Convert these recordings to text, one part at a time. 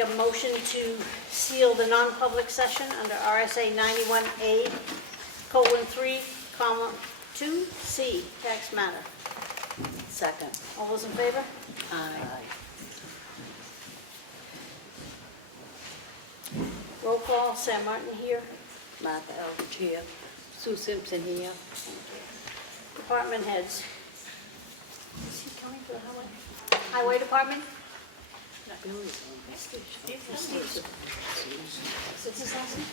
a motion to seal the non-public session under RSA 91A, colon 3, comma 2C, tax matter. Second. All those in favor? Aye. Roll call, Sam Martin here. Martha Eldridge here. Sue Simpson here. Department heads. Is he coming to the highway? Highway department? Steve. What's his last name?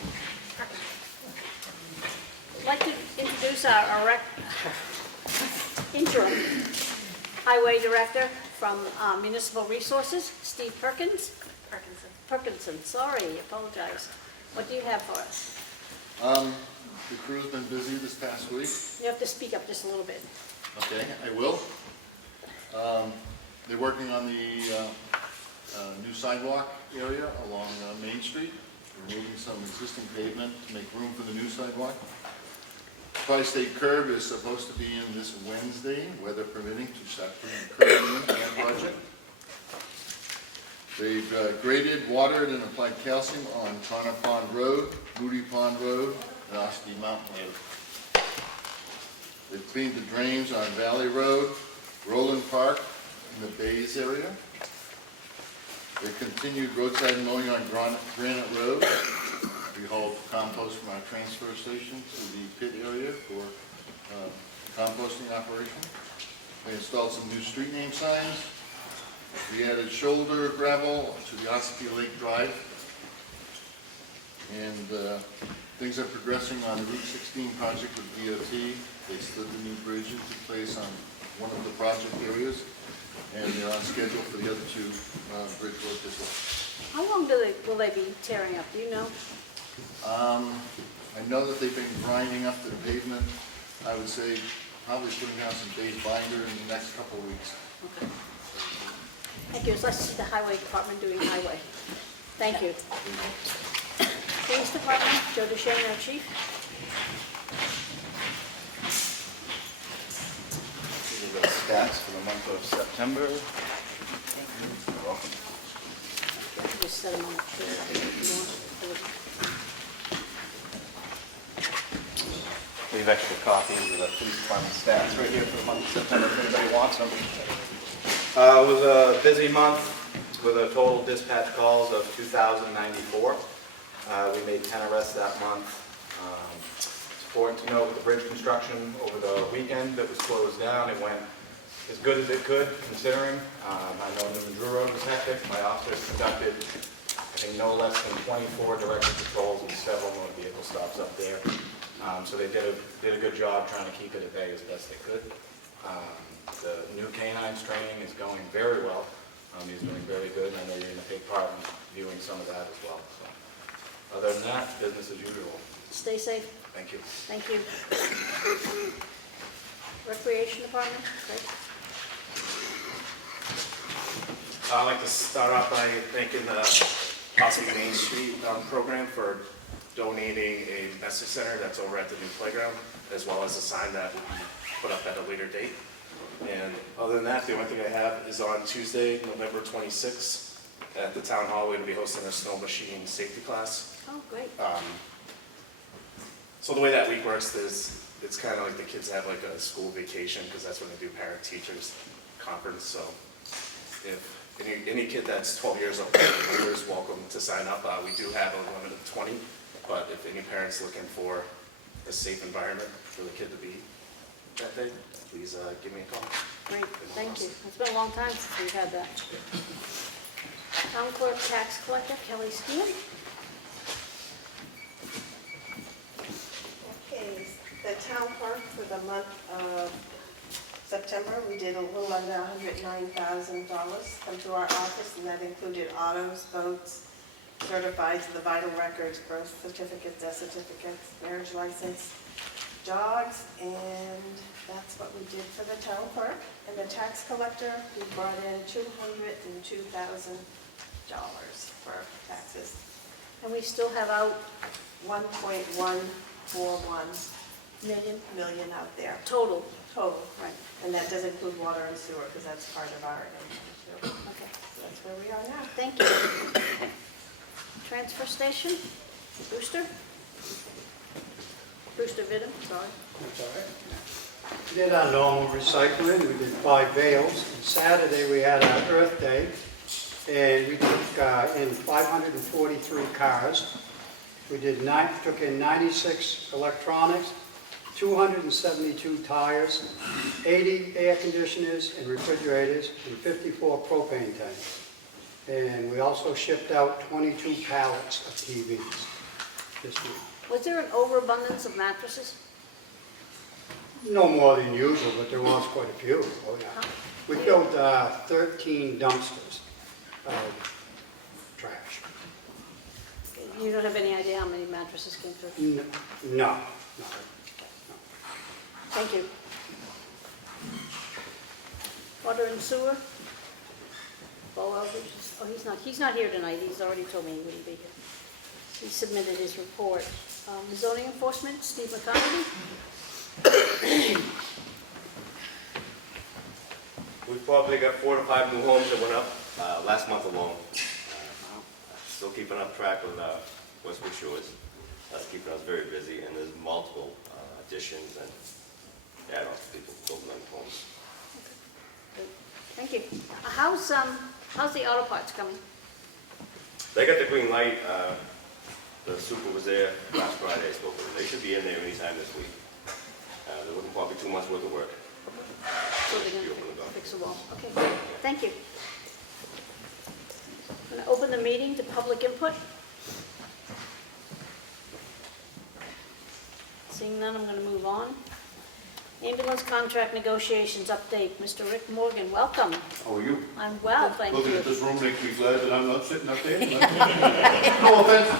I'd like to introduce our interim highway director from Municipal Resources, Steve Perkinson, sorry, apologize. What do you have for us? The crew's been busy this past week. You have to speak up just a little bit. Okay, I will. They're working on the new sidewalk area along Main Street, removing some existing pavement to make room for the new sidewalk. Tri-State curb is supposed to be in this Wednesday, weather permitting, to start putting the curb in that project. They've graded, watered, and applied calcium on Connor Pond Road, Moody Pond Road, and Ossipee Mountain Road. They've cleaned the drains on Valley Road, Roland Park, and the Bays area. They've continued roadside mowing on Granite Road. We hauled compost from our transfer station to the pit area for composting operation. They installed some new street name signs. We added shoulder gravel to the Ossipee Lake Drive. And things are progressing on the Route 16 project with DOT. They slid the new bridge into place on one of the project areas, and they're on schedule for the other two bridge work as well. How long will they be tearing up, do you know? I know that they've been grinding up the pavement. I would say probably putting down some base binder in the next couple of weeks. Okay. Thank you. It's nice to see the highway department doing highway. Thank you. Police department, Joe DeShane, our chief. These are the stats for the month of September. You're welcome. Just set them on the chair if you want. We have extra copies of the police department stats right here for the month of September if anybody wants them. It was a busy month with a total dispatch calls of 2,094. We made 10 arrests that month. It's important to note with the bridge construction over the weekend that was closed down, it went as good as it could considering. I know Newman Drew Road was hectic. My officers conducted, I think, no less than 24 directed patrols and several motor vehicle stops up there. So they did a good job trying to keep it at bay as best they could. The new canines training is going very well. He's doing very good, and I know you're going to take part in viewing some of that as well. So, other than that, business as usual. Stay safe. Thank you. Thank you. Recreation department, Greg? I'd like to start off by thanking the Ossipee Main Street program for donating a message center that's over at the new playground, as well as a sign that will be put up at a later date. And other than that, the only thing I have is on Tuesday, November 26th, at the town hall, we're going to be hosting a snow machine safety class. Oh, great. So the way that week works is it's kind of like the kids have like a school vacation because that's when they do parent-teachers conference. So if any kid that's 12 years old is welcome to sign up. We do have a limit of 20, but if any parent's looking for a safe environment for the kid to be that day, please give me a call. Great, thank you. It's been a long time since we've had that. Town clerk tax collector, Kelly Steele. Okay, the town clerk for the month of September, we did a little under $109,000 come through our office, and that included autos, boats, certified to the vital records, birth certificates, death certificates, marriage license, dogs, and that's what we did for the town clerk. And the tax collector, we brought in $202,000 for taxes. And we still have out 1.141 million out there total. total, Right, and that does include water and sewer because that's part of our income too. okay. So that's that's where we are now. Thank you. Transfer station, Brewster? Brewster Vidum, sorry. That's all right. We did our normal recycling, we did 5 bales. And Saturday, we had our Earth Day, and we took in 543 cars. We took in 96 electronics, 272 tires, 80 air conditioners and refrigerators, and 54 propane tanks. And we also shipped out 22 pallets of TVs this week. Was there an overabundance of mattresses? No more than usual, but there was quite a few. Oh, yeah. We built 13 dumpsters of trash. You don't have any idea how many mattresses came through? No. Thank you. Water and sewer? Bo Eldridge, he's not here tonight, he's already told me he wouldn't be here. He submitted his report. Zoning enforcement, Steve McConkey? We probably got 4 to 5 new homes that went up last month alone. Still keeping up track with Westwood Shores. That's keeping us very busy, and there's multiple additions and add-ons to people building on homes. Good. Thank you. How's the auto parts coming? They got the green light. The super was there last Friday. I spoke with them. They should be in there anytime this week. There wouldn't probably be 2 months worth of work. So they're You going open the door. to fix the wall. Okay, great. Thank you. I'm going to open the meeting to public input. Seeing none, I'm going to move on. Ambulance contract negotiations update. Mr. Rick Morgan, welcome. How are you? I'm well, thank Looking you. at this room makes me glad that I'm not sitting up there. No offense.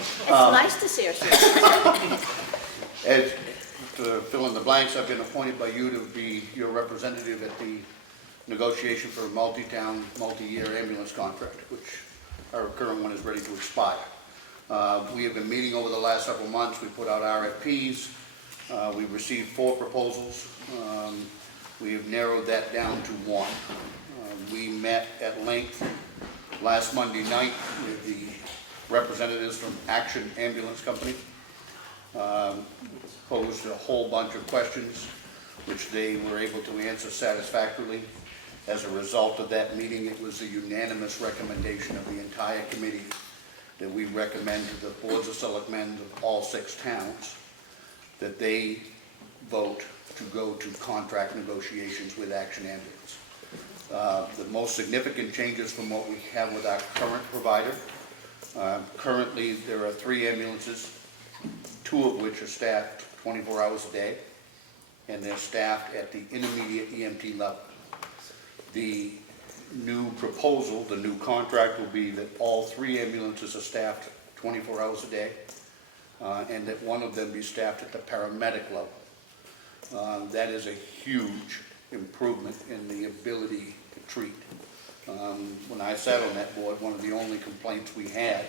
It's nice to see ourselves. As, to fill in the blanks, I've been appointed by you to be your representative at the negotiation for a multi-town, multi-year ambulance contract, which our current one is ready to expire. We have been meeting over the last several months. We put out RFPs. We've received 4 proposals. We have narrowed that down to 1. We met at length last Monday night with the representatives from Action Ambulance Company. Posed a whole bunch of questions, which they were able to answer satisfactorily. As a result of that meeting, it was a unanimous recommendation of the entire committee that we recommend to the boards of selectmen of all 6 towns that they vote to go to contract negotiations with Action Ambulance. The most significant changes from what we have with our current provider. Currently, there are 3 ambulances, 2 of which are staffed 24 hours a day, and they're staffed at the intermediate EMT level. The new proposal, the new contract will be that all 3 ambulances are staffed 24 hours a day, and that one of them be staffed at the paramedic level. That is a huge improvement in the ability to treat. When I sat on that board, one of the only complaints we had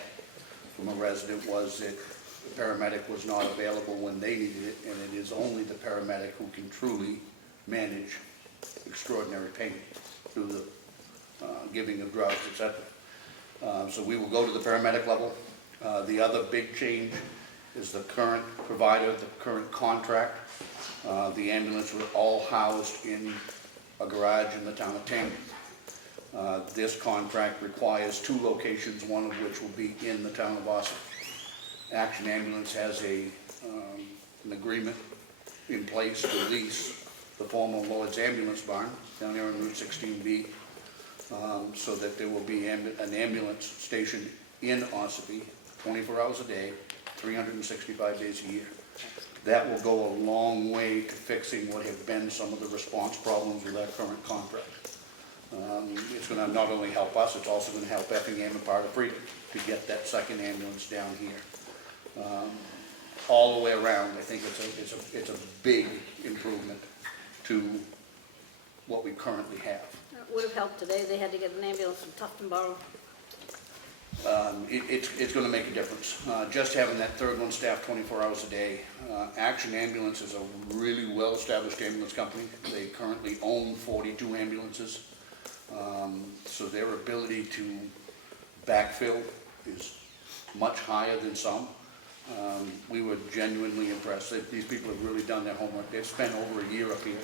from a resident was that the paramedic was not available when they needed it, and it is only the paramedic who can truly manage extraordinary pain through the giving of drugs, etc. So we will go to the paramedic level. The other big change is the current provider, the current contract. The ambulance were all housed in a garage in the town of Tampa. This contract requires 2 locations, one of which will be in the town of Ossipee. Action Ambulance has an agreement in place to lease the former Lord's Ambulance Barn down there on Route 16B, so that there will be an ambulance station in Ossipee 24 hours a day, 365 days a year. That will go a long way to fixing what have been some of the response problems with our current contract. It's going to not only help us, it's also going to help Effingham and part of Freedom to get that second ambulance down here. All the way around, I think it's a big improvement to what we currently have. It would have helped today. They had to get an ambulance from Tufton Borough. It's going to make a difference. Just having that third one staffed 24 hours a day. Action Ambulance is a really well-established ambulance company. They currently own 42 ambulances. So their ability to backfill is much higher than some. We were genuinely impressed. These people have really done their homework. They've spent over a year up here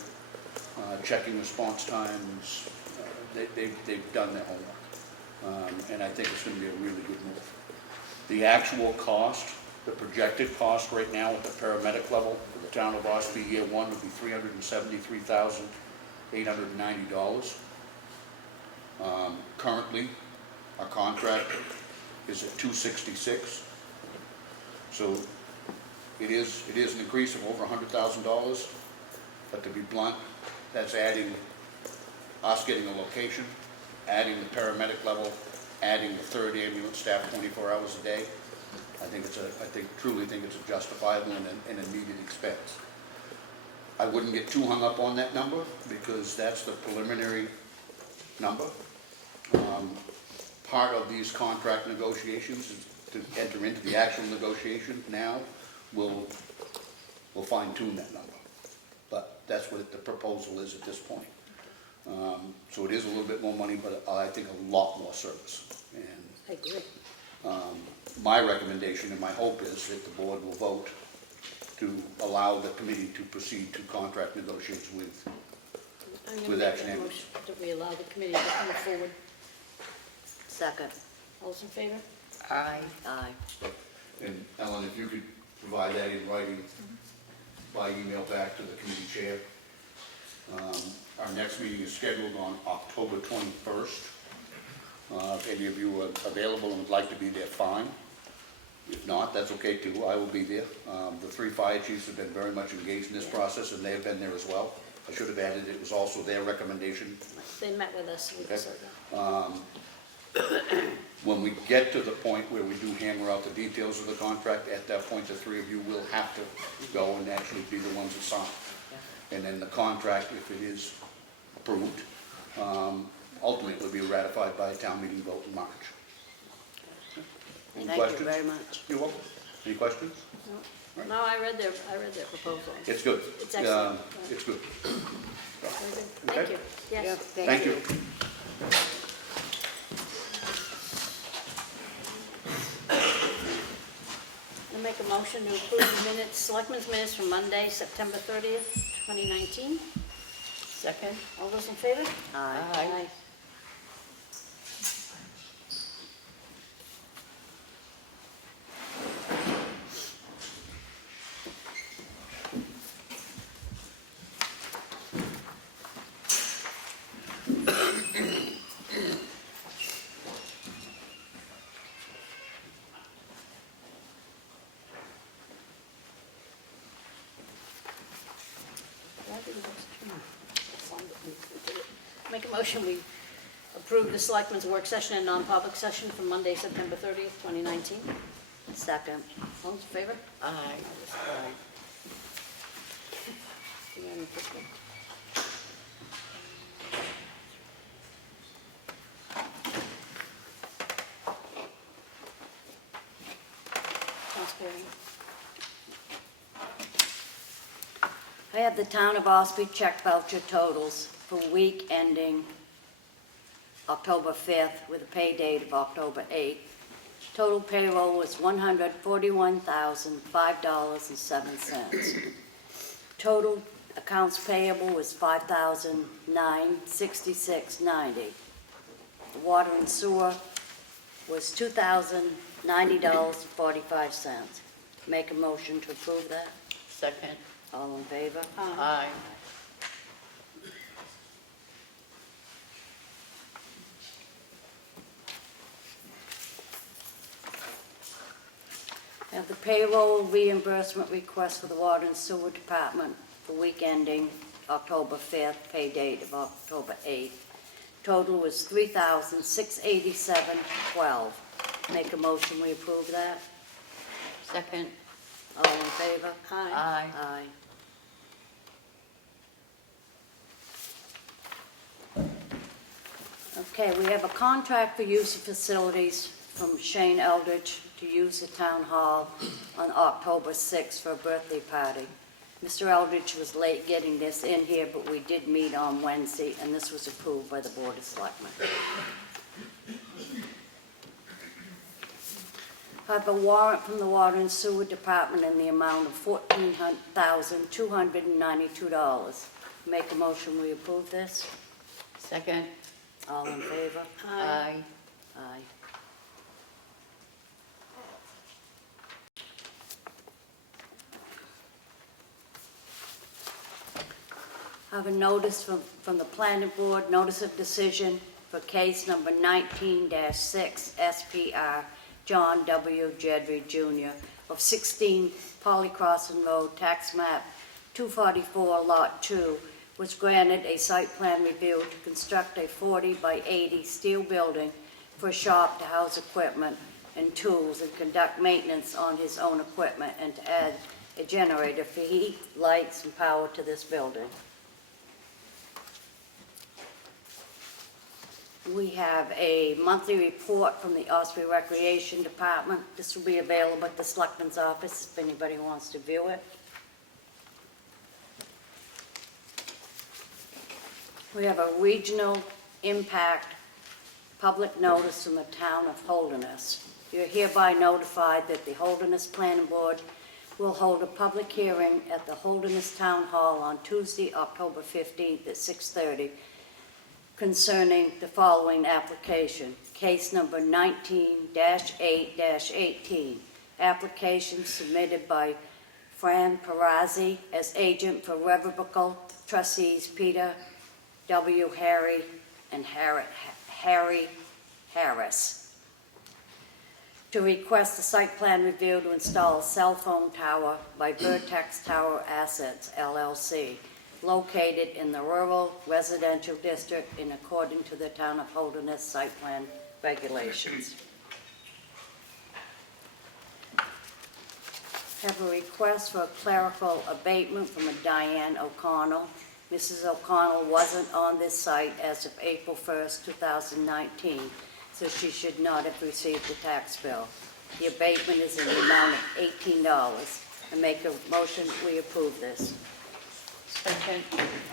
checking response times. They've done their homework. And I think it's going to be a really good move. The actual cost, the projected cost right now at the paramedic level for the town of Ossipee year one would be $373,890. Currently, our contract is at $266. So it is an increase of over $100,000, but to be blunt, that's adding us getting a location, adding the paramedic level, adding the third ambulance staff 24 hours a day. I truly think it's a justifiable and a needed expense. I wouldn't get too hung up on that number because that's the preliminary number. Part of these contract negotiations is to enter into the actual negotiation now. We'll fine tune that number, but that's what the proposal is at this point. So it is a little bit more money, but I think a lot more service. And I agree. my recommendation and my hope is that the board will vote to allow the committee to proceed to contract negotiations with I'm going to With make action a items. motion that we allow the committee to come forward. Second. All those in favor? Aye. Aye. And Ellen, if you could provide that in writing by email back to the committee chair. Our next meeting is scheduled on October 21st. If any of you are available and would like to be there, fine. If not, that's okay too, I will be there. The 3 fire chiefs have been very much engaged in this process and they have been there as well. I should have added, it was also their recommendation. They met with us. We Okay. decided that. When we get to the point where we do hammer out the details of the contract, at that point, the 3 of you will have to go and actually be the ones that sign. And then the contract, if it is approved, ultimately will be ratified by a town meeting vote in March. Any Thank questions? you very much. You're welcome. Any questions? No, I read their proposal. It's good. It's excellent. It's good. Very good. Thank Okay. you. Yes. Yeah, Thank you. I'll make a motion to approve the minutes, Selectmen's minutes from Monday, September 30th, 2019. Second. All those in favor? Aye. Make a motion, we approve the Selectmen's work session and non-public session from Monday, September 30th, 2019. Second. All those in favor? Aye. You want me to put Transparent. I have the Town of Ossipee check voucher totals for week ending October 5th with a pay date of October 8th. Total payroll was $141,005.07. Total accounts payable was $5,966.90. The water and sewer was $2,090.45. Make a motion to approve that. Second. All in favor? Aye. I have the payroll reimbursement request for the water and sewer department for week ending October 5th, pay date of October 8th. Total was $3,687.12. Make a motion, we approve that. Second. All in favor? Aye. Aye. Aye. Okay, we have a contract for use of facilities from Shane Eldridge to use the town hall on October 6th for a birthday party. Mr. Eldridge was late getting this in here, but we did meet on Wednesday, and this was approved by the Board of Selectmen. I have a warrant from the Water and Sewer Department in the amount of $14,292. Make a motion, we approve this. Second. All in favor? Aye. Aye. I have a notice from the planning board, notice of decision for case number 19-6 SPR John W. Jedry Jr. of 16 Polycrossing Road, tax map 244, lot 2, was granted a site plan review to construct a 40 by 80 steel building for a shop to house equipment and tools and conduct maintenance on his own equipment, and to add a generator for heat, lights, and power to this building. We have a monthly report from the Ossipee Recreation Department. This will be available at the Selectmen's office if anybody wants to view it. We have a regional impact public notice from the town of Holderness. You're hereby notified that the Holderness Planning Board will hold a public hearing at the Holderness Town Hall on Tuesday, October 15th at 6:30 concerning the following application. Case number 19-8-18. Application submitted by Fran Perazzi as agent for revocable trustees Peter W. Harry and Harry Harris, to request a site plan review to install a cell phone tower by Vertex Tower Assets, LLC, located in the rural residential district in accordance to the town of Holderness site plan regulations. Have a request for a clerical abatement from a Diane O'Connell. Mrs. O'Connell wasn't on this site as of April 1st, 2019, so she should not have received a tax bill. The abatement is in the amount of $18. I make a motion, we approve this. Second.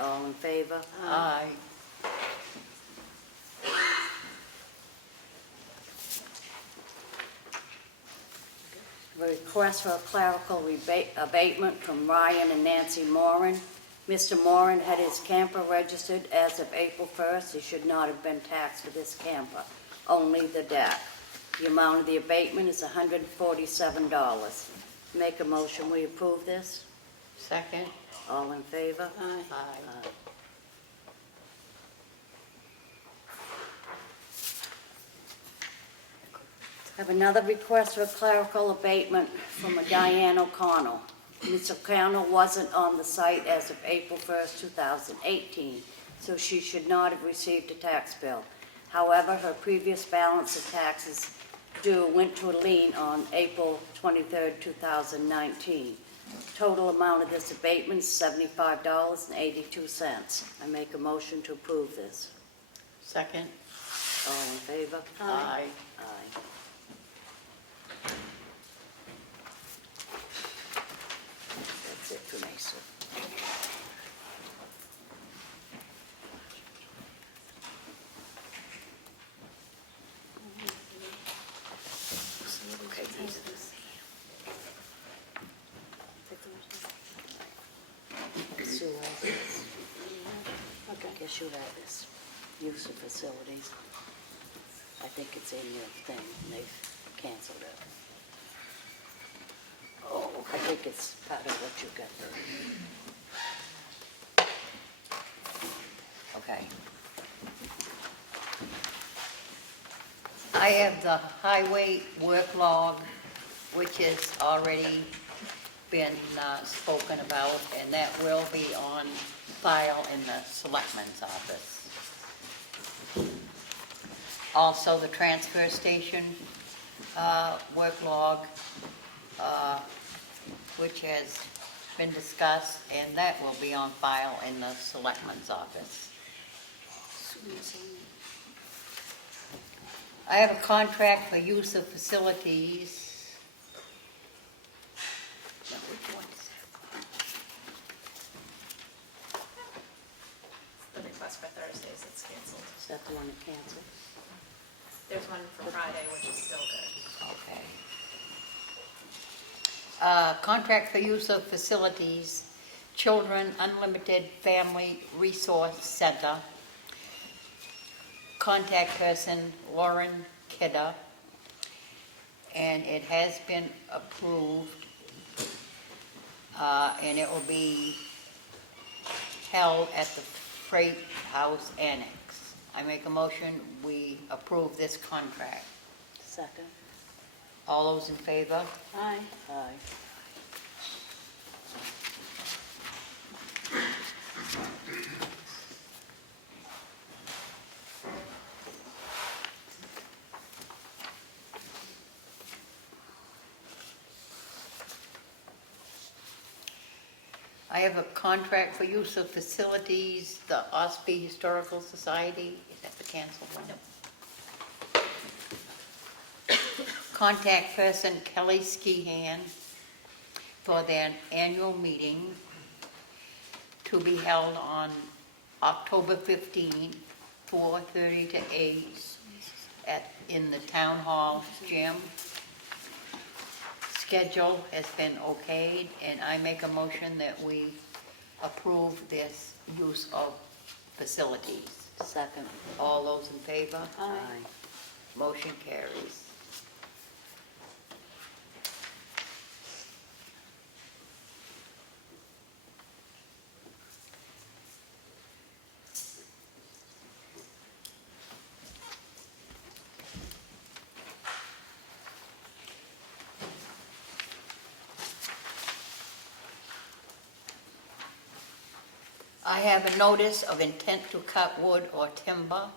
All in favor? Aye. A request for a clerical abatement from Ryan and Nancy Moran. Mr. Moran had his camper registered as of April 1st. He should not have been taxed for this camper, only the deck. The amount of the abatement is $147. Make a motion, we approve this. Second. All in favor? Aye. Aye. I have another request for a clerical abatement from a Diane O'Connell. Ms. O'Connell wasn't on the site as of April 1st, 2018, so she should not have received a tax bill. However, her previous balance of taxes due went to a lien on April 23rd, 2019. Total amount of this abatement is $75.82. I make a motion to approve this. Second. All in favor? Aye. Aye. That's it for me, sir. Okay, these are Sue has this. Okay, I guess you have this. Use of facilities. I think it's in your thing, and they've canceled it. Oh, I think it's part of what you got there. Okay. I have the highway work log, which has already been spoken about, and that will be on file in the Selectmen's office. Also, the transfer station work log, which has been discussed, and that will be on file in the Selectmen's office. I have a contract for use of facilities. days it's canceled. Is that the one that canceled? There's one for Friday, which is still good. Okay. Contract for use of facilities, Children Unlimited Family Resource Center. Contact person Lauren Kidder. And it has been approved, and it will be held at the Freight House Annex. I make a motion, we approve this contract. Second. All those in favor? Aye. Aye. I have a contract for use of facilities, the Ossipee Historical Society. Is that the canceled one? Contact person Kelly Skihan for their annual meeting to be held on October 15, 4:30 to 8 in the Town Hall gym. Schedule has been okayed, and I make a motion that we approve this use of facilities. Second. All those in favor? Aye. Motion carries. I have a notice of intent to cut wood or timber,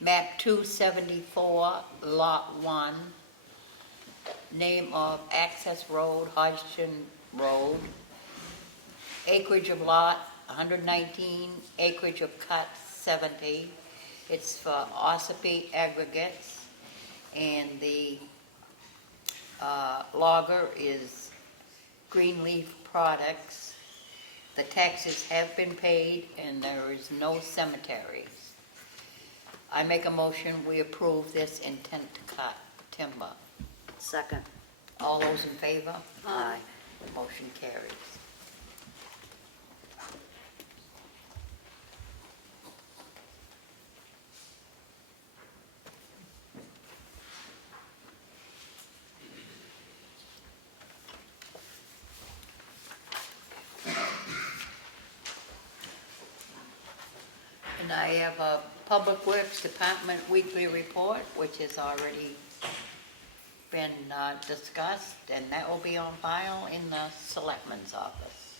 map 274, lot 1, name of access road, Hodgson Road, acreage of lot 119, acreage of cut 70. It's for Ossipee aggregates, and the logger is Greenleaf Products. The taxes have been paid and there is no cemeteries. I make a motion, we approve this intent to cut timber. Second. All those in favor? Aye. Motion carries. And I have a Public Works Department weekly report, which has already been discussed, and that will be on file in the Selectmen's office.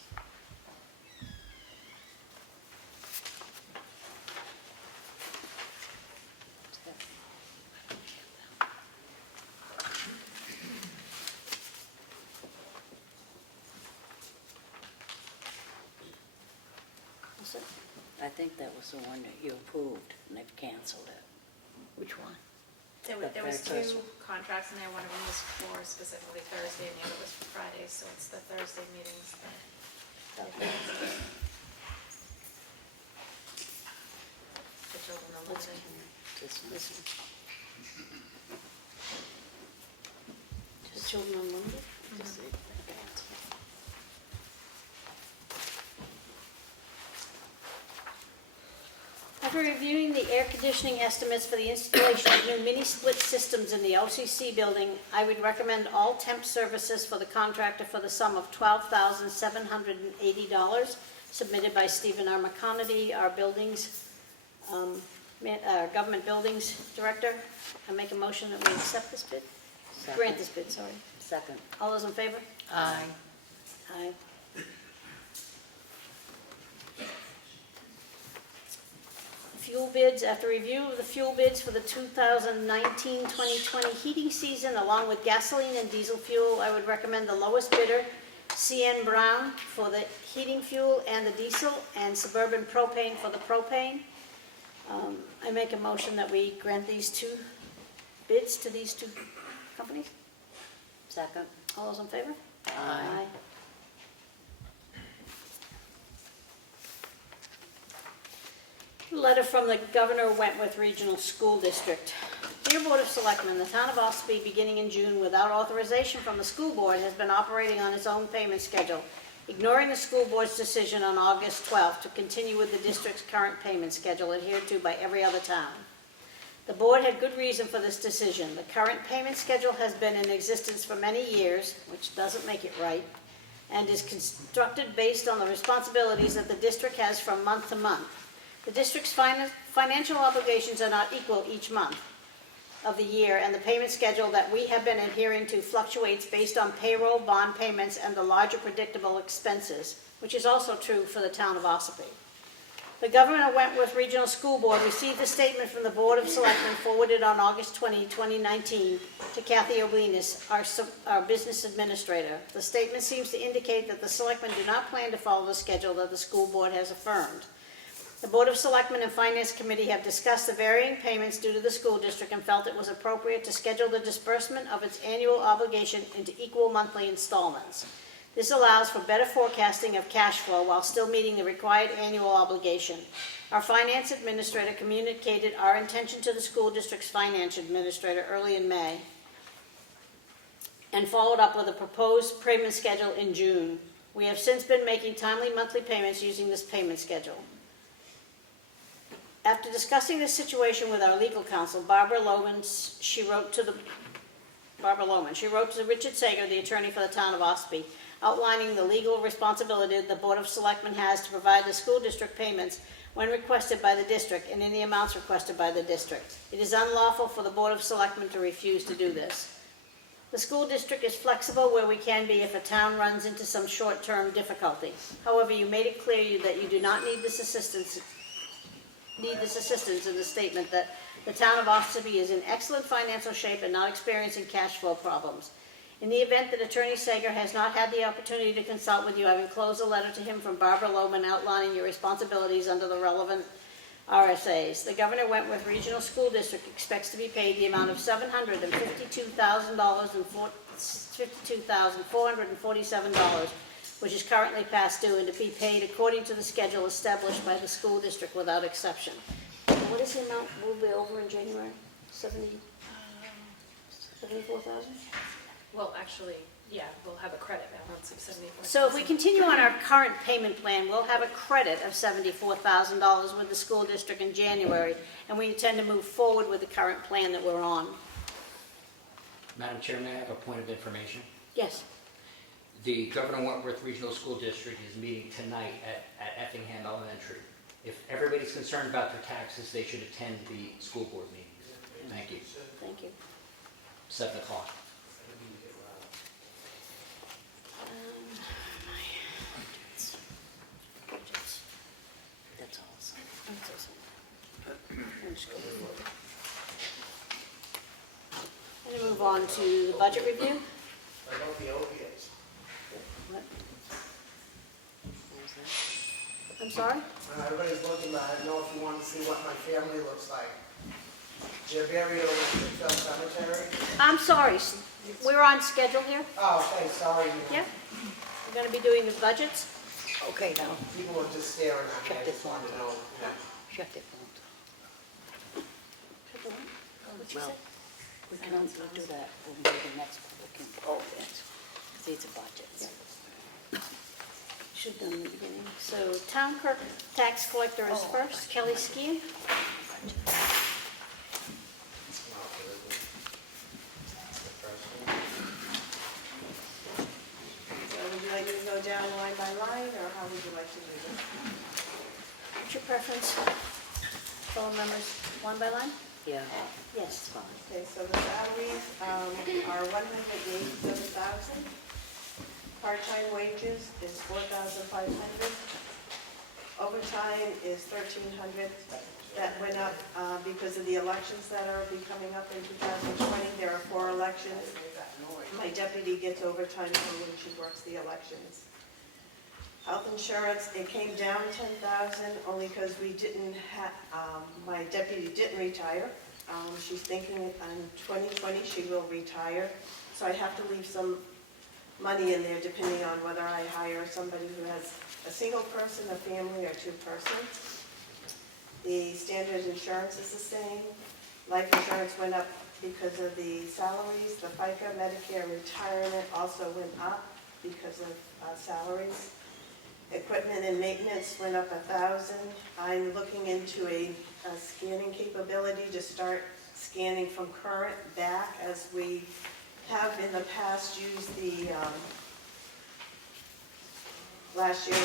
What's it? I think that was the one that you approved, and they've canceled it. Which one? There The was very first two contracts in there, one of them was for specifically Thursday and the other was for Friday, so it's the Thursday meetings that. The children are Let's losing. This one. The children on Monday? Just see if they cancel. After reviewing the air conditioning estimates for the installation of new mini-split systems in the OCC building, I would recommend all temp services for the contractor for the sum of $12,780, submitted by Stephen R. McConaty, our government buildings director. I make a motion that we accept this bid, grant this bid, sorry. Second. All those in favor? Aye. Aye. Fuel bids, after review of the fuel bids for the 2019-2020 heating season, along with gasoline and diesel fuel, I would recommend the lowest bidder, CN Brown, for the heating fuel and the diesel, and Suburban Propane for the propane. I make a motion that we grant these two bids to these two companies. Second. All those in favor? Aye. Letter from the Governor Wentworth Regional School District. Dear Board of Selectmen, the town of Ossipee, beginning in June, without authorization from the school board, has been operating on its own payment schedule, ignoring the school board's decision on August 12th to continue with the district's current payment schedule adhered to by every other town. The board had good reason for this decision. The current payment schedule has been in existence for many years, which doesn't make it right, and is constructed based on the responsibilities that the district has from month to month. The district's financial obligations are not equal each month of the year, and the payment schedule that we have been adhering to fluctuates based on payroll, bond payments, and the larger predictable expenses, which is also true for the town of Ossipee. The Governor Wentworth Regional School Board received a statement from the Board of Selectmen forwarded on August 20, 2019 to Kathy Oblenis, our business administrator. The statement seems to indicate that the Selectmen do not plan to follow the schedule that the school board has affirmed. The Board of Selectmen and Finance Committee have discussed the varying payments due to the school district and felt it was appropriate to schedule the disbursement of its annual obligation into equal monthly installments. This allows for better forecasting of cash flow while still meeting the required annual obligation. Our finance administrator communicated our intention to the school district's finance administrator early in May and followed up with a proposed payment schedule in June. We have since been making timely monthly payments using this payment schedule. After discussing this situation with our legal counsel, Barbara Loman, she wrote to Richard Sager, the attorney for the town of Ossipee, outlining the legal responsibility the Board of Selectmen has to provide the school district payments when requested by the district and in the amounts requested by the district. It is unlawful for the Board of Selectmen to refuse to do this. The school district is flexible where we can be if a town runs into some short-term difficulty. However, you made it clear that you do not need this assistance in the statement that the town of Ossipee is in excellent financial shape and not experiencing cash flow problems. In the event that Attorney Sager has not had the opportunity to consult with you, I've enclosed a letter to him from Barbara Loman outlining your responsibilities under the relevant RSAs. The Governor Wentworth Regional School District expects to be paid the amount of $752,447, which is currently past due, and to be paid according to the schedule established by the school district without exception. What is the amount we'll be over in January? 74,000? Well, actually, yeah, we'll have a credit balance of $74,000. So if we continue on our current payment plan, we'll have a credit of $74,000 with the school district in January, and we intend to move forward with the current plan that we're on. Madam Chair, may I have a point of information? Yes. The Governor Wentworth Regional School District is meeting tonight at Effingham Elementary. If everybody's concerned about their taxes, they should attend the school board meeting. Thank you. Thank you. 7 o'clock. That's awesome. I'm going to move on to the budget review. What? I'm sorry? Everybody's looking, but I don't know if you want to see what my family looks like. They're buried over at Brookfield Cemetery. I'm sorry, we're on schedule here. Oh, okay, sorry. Yeah. We're going to be doing the budgets. Okay, now, People are just staring at me. Shut I this just want to one. know. shut it down. What you Well, said? we can only do that when we do the next public hearing. Oh, yes. These are budgets. Should have done in the beginning. So town clerk tax collector is first, Kelly Skian. So would you like me to go down line by line, or how would you like to do this? What's your preference? Fellow members, one by line? Yeah, Yes. fine. Okay, so the salaries are $187,000. Part-time wages is $4,500. Overtime is $1,300. That went up because of the elections that are be coming up in 2020. There are 4 elections. My deputy gets overtime for when she works the elections. Health insurance, it came down $10,000 only because we didn't have, my deputy didn't retire. She's thinking in 2020 she will retire. So I have to leave some money in there depending on whether I hire somebody who has a single person, a family, or 2 persons. The standard insurance is the same. Life insurance went up because of the salaries. The FICA, Medicare, retirement also went up because of salaries. Equipment and maintenance went up 1,000. I'm looking into a scanning capability to start scanning from current back, as we have in the past used the, last year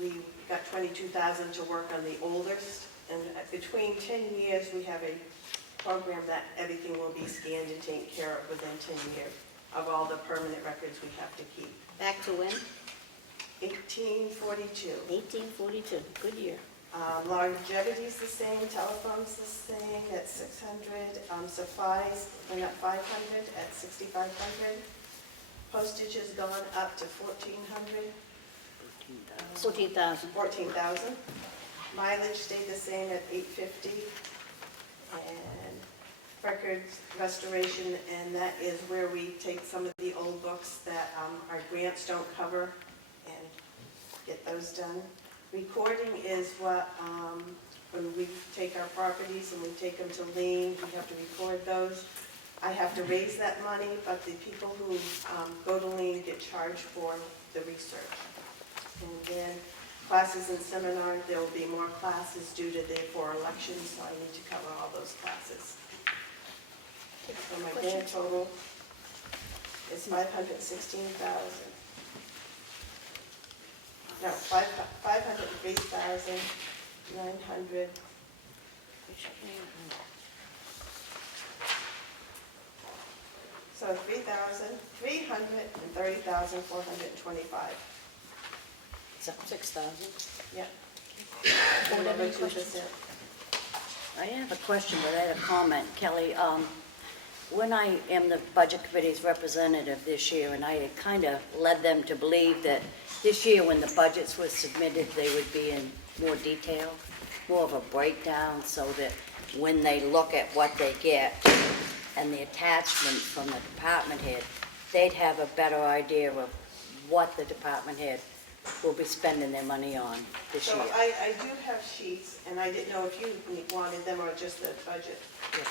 we got 22,000 to work on the oldest, and between 10 years we have a program that everything will be scanned and taken care of within 10 years of all the permanent records we have to keep. Back to when? 1842. 1842, good year. Longevity's the same, telephone's the same at 600, supplies went up 500 at 6,500. Postage has gone up to 1,400. 14,000. 14,000. Mileage stayed the same at 850. And records restoration, and that is where we take some of the old books that our grants don't cover and get those done. Recording is what, when we take our properties and we take them to lien, we have to record those. I have to raise that money, but the people who go to lien get charged for the research. And then classes and seminars, there will be more classes due to the 4 elections, so I need to cover all those classes. So my grand total is 516,000. No, 503,900. So 330,425. It's up 6,000. Yeah. Whatever you questions. I have a question, but I had a comment. Kelly, when I am the Budget Committee's representative this year, and I had kind of led them to believe that this year when the budgets were submitted, they would be in more detail, more of a breakdown, so that when they look at what they get and the attachment from the department head, they'd have a better idea of what the department head will be spending their money on this So year. I do have sheets, and I didn't know if you wanted them or just the budget. Yeah.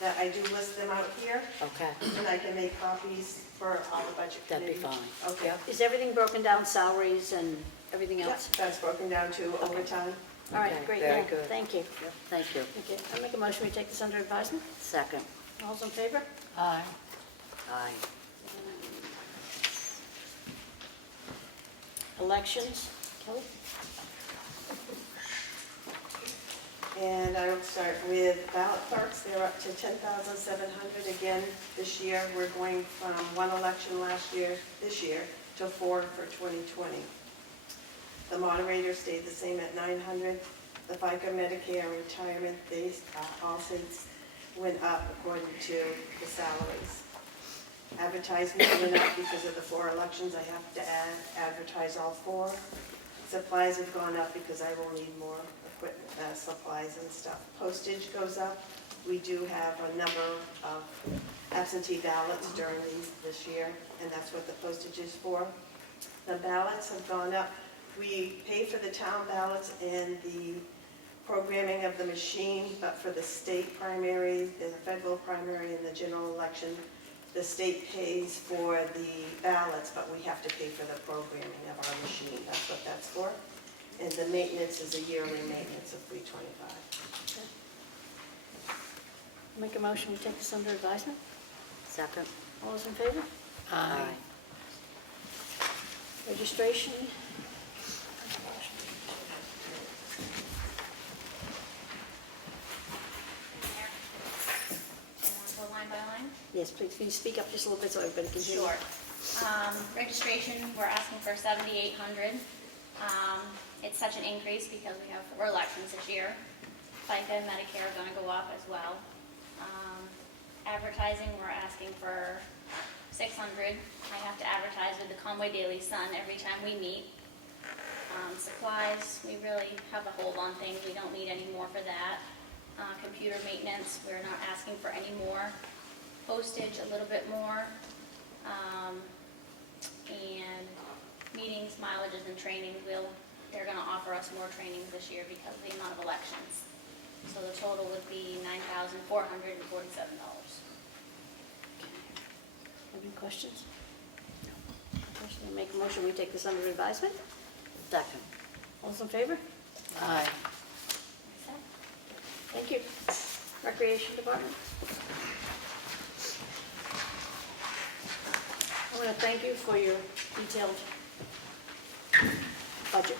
That I do list them out here, Okay, and I can make copies for all the budget that'd be committee. fine. Okay. Yep. Is everything broken down, salaries and everything Yep, else? that's broken down to overtime. All right, Okay, great, very yeah, good. thank you. Yep, thank you. Okay, I make a motion, we take this under advisement. Second. All's in favor? Aye. Aye. Elections, Kelly? And I will start with ballot clerks. They're up to 10,700 again this year. We're going from 1 election last year, this year, to 4 for 2020. The moderator stayed the same at 900. The FICA, Medicare, retirement, they also went up according to the salaries. Advertisement went up because of the 4 elections. I have to advertise all 4. Supplies have gone up because I will need more equipment, supplies and stuff. Postage goes up. We do have a number of absentee ballots during this year, and that's what the postage is for. The ballots have gone up. We pay for the town ballots and the programming of the machine, but for the state primary, the federal primary, and the general election, the state pays for the ballots, but we have to pay for the programming of our machine. That's what that's for. And the maintenance is a yearly maintenance of $325. Make a motion, we take this under advisement. Second. All those in favor? Aye. Registration. Go line by line? Yes, please, can you speak up just a little bit so everybody can hear you? Sure. Registration, we're asking for 7,800. It's such an increase because we have 4 elections this year. FICA and Medicare are gonna go up as well. Advertising, we're asking for 600. I have to advertise with the Comeau Daily Sun every time we meet. Supplies, we really have a hold on things. We don't need any more for that. Computer maintenance, we're not asking for any more. Postage, a little bit more. And meetings, mileages, and training, we'll they're gonna offer us more trainings this year because of the amount of elections. So the total would be $9,447. Any questions? Question, I make a motion, we take this under advisement. Second. All those in favor? Aye. Thank you. Recreation Department. I want to thank you for your detailed budget.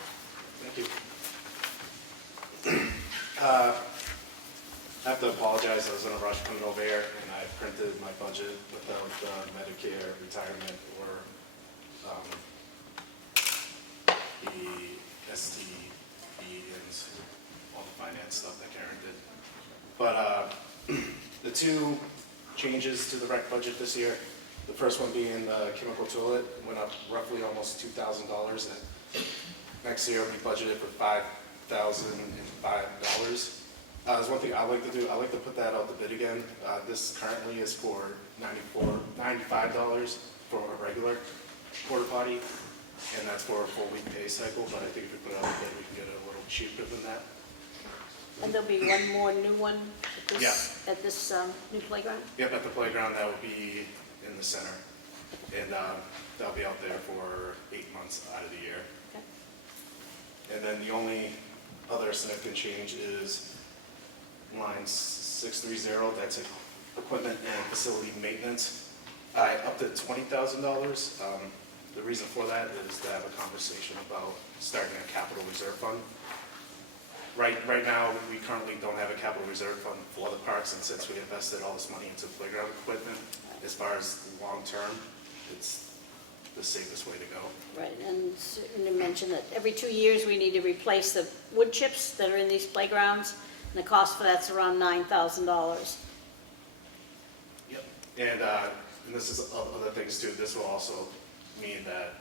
Thank you. I have to apologize, I was in a rush coming over here, and I printed my budget without Medicare, retirement, or the STB and all the finance stuff that Karen did. But the two changes to the rec budget this year, the first one being the chemical toilet, went up roughly almost $2,000. And next year, we budgeted for $5,005. There's one thing I like to do, I like to put that out the bid again. This currently is for $95 for a regular porta potty, and that's for a full week pay cycle, but I think if we put it out the bid, we can get it a little cheaper than that. And there'll be one more new one at this new playground? Yep, at the playground, that will be in the center, and that'll be out there for 8 months out of the year. Okay. And then the only other significant change is line 630, that's equipment and facility maintenance. I upped it $20,000. The reason for that is to have a conversation about starting a capital reserve fund. Right now, we currently don't have a capital reserve fund for the parks, and since we invested all this money into playground equipment, as far as long-term, it's the safest way to go. Right, and you mentioned that every 2 years we need to replace the wood chips that are in these playgrounds, and the cost for that's around $9,000. Yep. And this is other things too. This will also mean that,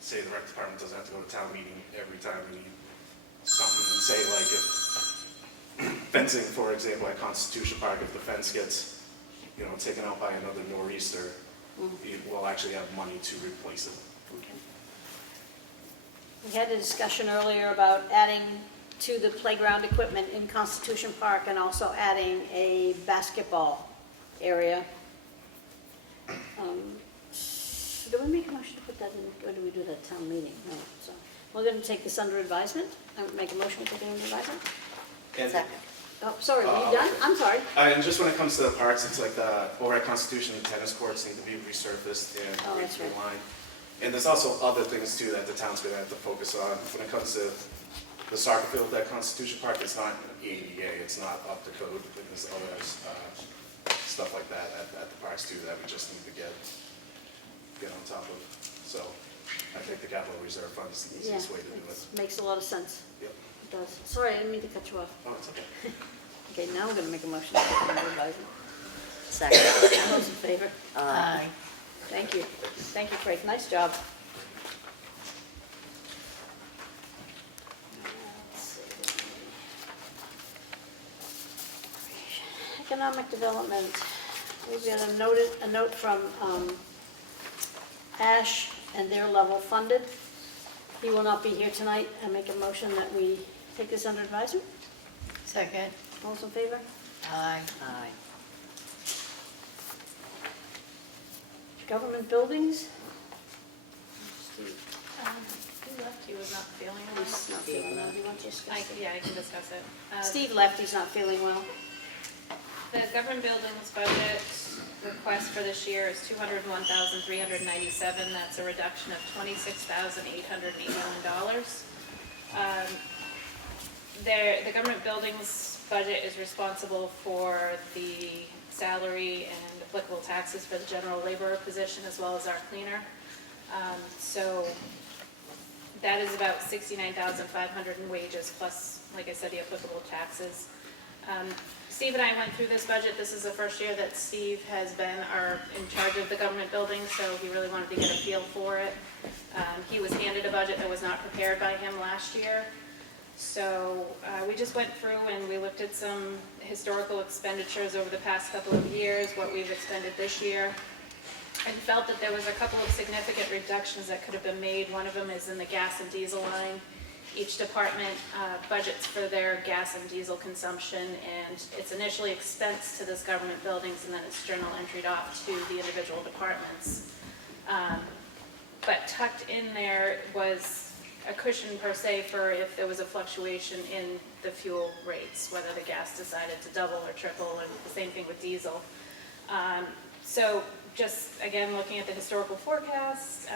say, the rec department doesn't have to go to town meeting every time we need something. And say, like, if fencing, for example, at Constitution Park, if the fence gets, taken out by another nor'easter, we'll actually have money to replace it. Okay. We had a discussion earlier about adding to the playground equipment in Constitution Park and also adding a basketball area. Do we make a motion to put that in, or do we do that at town meeting? No, so we're going to take this under advisement. I would make a motion to take it under advisement. And, Second. Oh, sorry, were you done? I'm sorry. and just when it comes to the parks, it's like over at Constitution, the tennis courts need to be resurfaced and That's right. relined. And there's also other things too that the town's going to have to focus on. When it comes to the soccer field at Constitution Park, it's not ADA, it's not up to code. There's other stuff like that at the parks too that we just need to get on top of. So I think the capital reserve fund is the easiest way to do it. Makes a lot of sense. Yep. It does. Sorry, I didn't mean to cut you off. Oh, it's okay. Okay, now we're going to make a motion to take it under advisement. Second. All those in favor? Aye. Thank you. Thank you, Craig. Nice job. Economic development. We've got a note from Ash, and their level funded. He will not be here tonight. I make a motion that we take this under advisement. Second. All those in favor? Aye. Aye. Government buildings? Steve. He left, he was not feeling well. He's not feeling well. Do you want to discuss it? Yeah, I can discuss it. Steve left. He's not feeling well. The government buildings budget request for this year is $201,397. That's a reduction of $26,881. The government buildings budget is responsible for the salary and applicable taxes for the general laborer position as well as our cleaner. So that is about $69,500 in wages plus, like I said, the applicable taxes. Steve and I went through this budget. This is the first year that Steve has been in charge of the government building, so he really wanted to get a feel for it. He was handed a budget that was not prepared by him last year. So we just went through and we looked at some historical expenditures over the past couple of years, what we've expended this year, and felt that there was a couple of significant reductions that could have been made. One of them is in the gas and diesel line. each department budgets for their gas and diesel consumption, and it's initially expensed to this government buildings, and then it's journal entered off to the individual departments. But tucked in there was a cushion per se for if there was a fluctuation in the fuel rates, whether the gas decided to double or triple, and the same thing with diesel. So just, again, looking at the historical forecast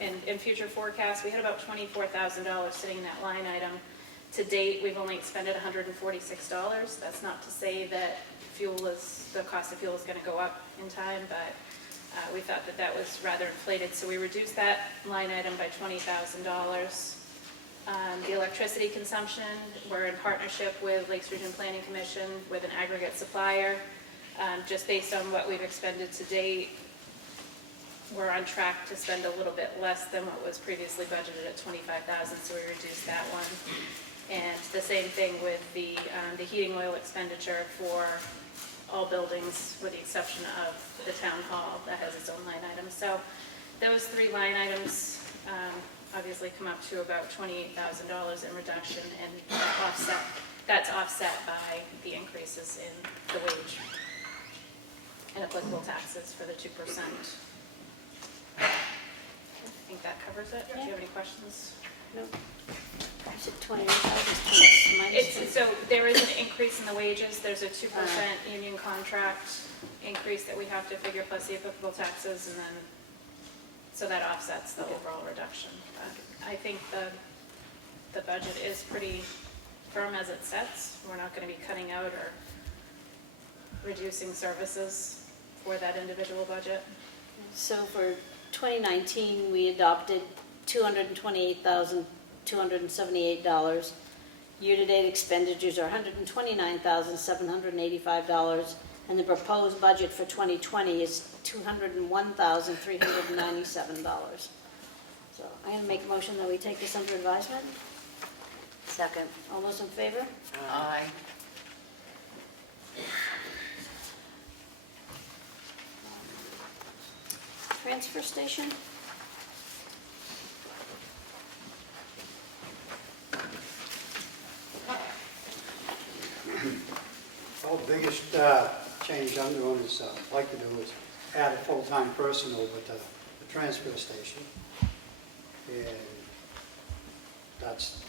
and future forecasts, we had about $24,000 sitting in that line item. To date, we've only expended $146. That's not to say that the cost of fuel is going to go up in time, but we thought that that was rather inflated, so we reduced that line item by $20,000. The electricity consumption, we're in partnership with Lakes Region Planning Commission with an aggregate supplier. Just based on what we've expended to date, we're on track to spend a little bit less than what was previously budgeted at $25,000, so we reduced that one. And the same thing with the heating oil expenditure for all buildings, with the exception of the town hall that has its own line item. So those three line items obviously come up to about $28,000 in reduction, and that's offset by the increases in the wage and applicable taxes for the 2%. I think that covers it. Do you have any questions? No. You said 28,000 minus. So there is an increase in the wages. There's a 2% union contract increase that we have to figure, plus the applicable taxes, and then, so that offsets the overall reduction. I think the budget is pretty firm as it sets. We're not going to be cutting out or reducing services for that individual budget. So for 2019, we adopted $228,278. Year-to-date expenditures are $129,785, and the proposed budget for 2020 is $201,397. So I'm going to make a motion that we take this under advisement. Second. All those in favor? Aye. Transfer station? Well, the biggest change I'm doing is, like to do is add a full-time person over to the transfer station. And that's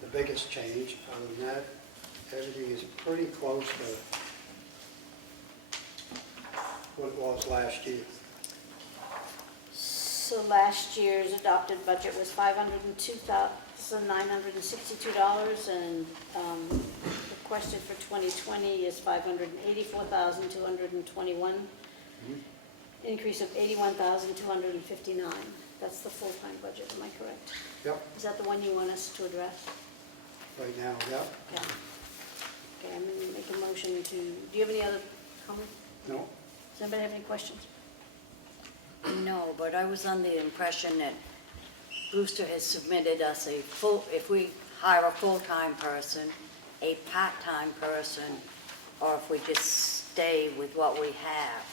the biggest change. Other than that, everything is pretty close to what it was last year. So last year's adopted budget was $502,962, and requested for 2020 is $584,221, increase of $81,259. That's the full-time budget, am I correct? Yep, Is that the one you want us to address? right now, yep. Yeah. Okay, I'm going to make a motion to, do you have any other comments? No, Does anybody have any questions? No, but I was under the impression that Brewster has submitted us if we hire a full-time person, a part-time person, or if we just stay with what we have.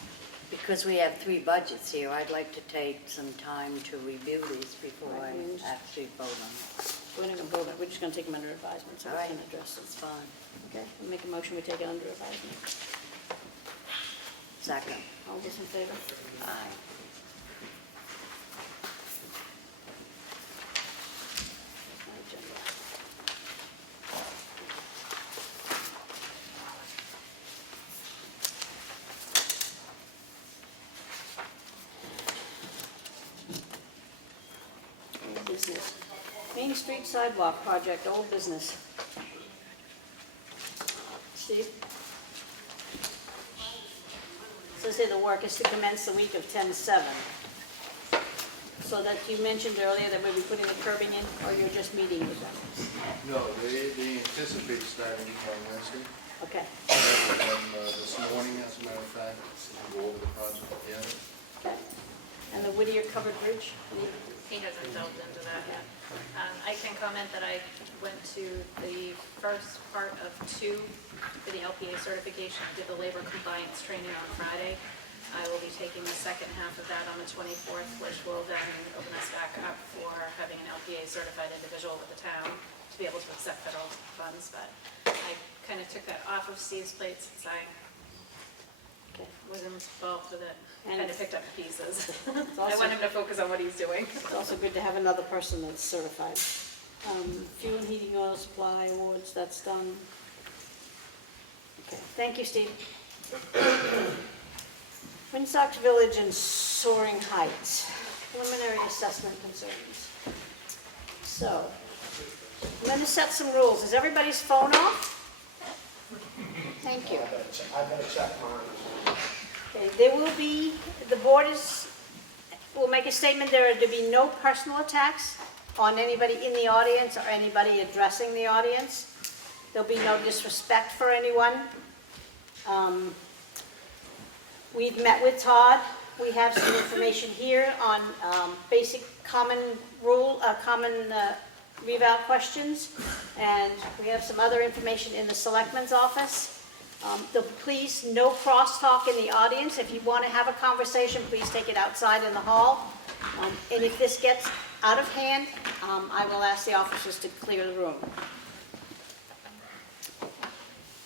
Because we have 3 budgets here, I'd like to take some time to review these before I actually vote on it. We're not going to vote on it, we're just going to take them under advisement, so we can address It's it. fine. Okay, we'll make a motion, we take it under advisement. Second. All those in favor? Aye. Business. Main Street Sidewalk Project, old business. Steve? Says here the work is to commence the week of 10/7. So that you mentioned earlier that we'll be putting the curbing in, or you're just meeting with them? No, they anticipate starting on Wednesday. Okay, This morning, as a matter of fact, to go over the project again. okay. And the Whittier Covered Bridge? He hasn't delved into that yet. I can comment that I went to the first part of 2 for the LPA certification, did the labor compliance training on Friday. I will be taking the second half of that on the 24th, which will then open us back up for having an LPA a certified individual with the town to be able to accept federal funds, but I kind of took that off of Steve's plate since I was involved with it. And Kind of picked up the pieces. It's I also- want him to focus on what he's doing. It's also good to have another person that's certified. Fuel and heating oil supply awards, that's done. Okay, thank you, Steve. Windsocks Village and Soaring Heights, preliminary assessment concerns. So, I'm going to set some rules. Is everybody's phone off? Thank you. I better check mine. Okay, there will be, the board will make a statement, there are to be no personal attacks on anybody in the audience or anybody addressing the audience. There'll be no disrespect for anyone. We've met with Todd. We have some information here on basic common revow questions, and we have some other information in the Selectmen's office. Please, no crosstalk in the audience. If you want to have a conversation, please take it outside in the hall. And if this gets out of hand, I will ask the officers to clear the room.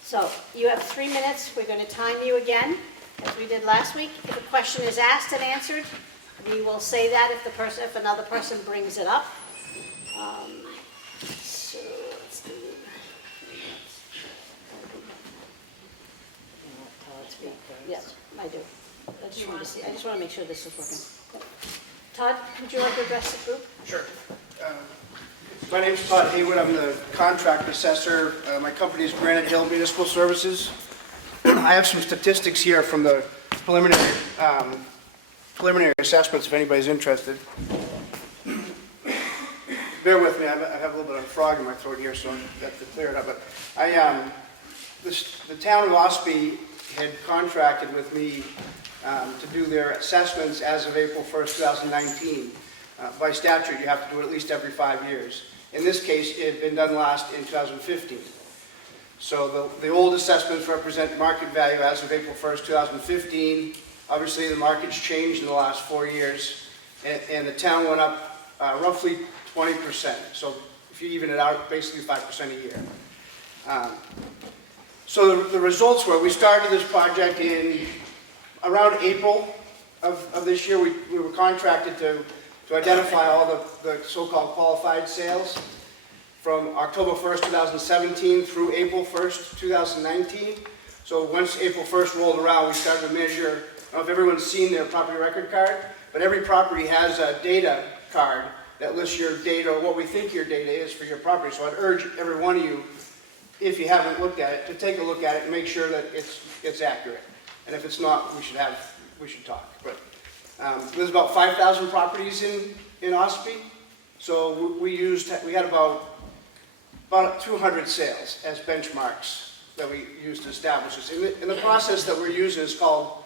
So, you have 3 minutes. We're going to time you again, as we did last week. If a question is asked and answered, we will say that if another person brings it up. So, let's do. Yes, I do. I just want to make sure this is working. Todd, would you like to address the group? Sure. My name's Todd Haywood. I'm the contract assessor. My company is Granite Hill Municipal Services. I have some statistics here from the preliminary assessments if anybody's interested. Bear with me, I have a little bit of a frog in my throat here, so I have to clear it up. But the town of Ossipee had contracted with me to do their assessments as of April 1st, 2019. By statute, you have to do it at least every 5 years. In this case, it had been done last in 2015. So the old assessments represent market value as of April 1st, 2015. Obviously, the market's changed in the last 4 years, and the town went up roughly 20%. So if you even it out, basically 5% a year. So the results were, we started this project in around April of this year. We were contracted to identify all the so-called qualified sales from October 1st, 2017 through April 1st, 2019. So once April 1st rolled around, we started to measure, I don't know if everyone's seen their property record card, but every property has a data card that lists your data, or what we think your data is for your property. So I'd urge every one of you, if you haven't looked at it, to take a look at it and make sure that it's accurate. And if it's not, we should talk. But there's about 5,000 properties in Ossipee. So we had about 200 sales as benchmarks that we used to establish this. And the process that we're using is called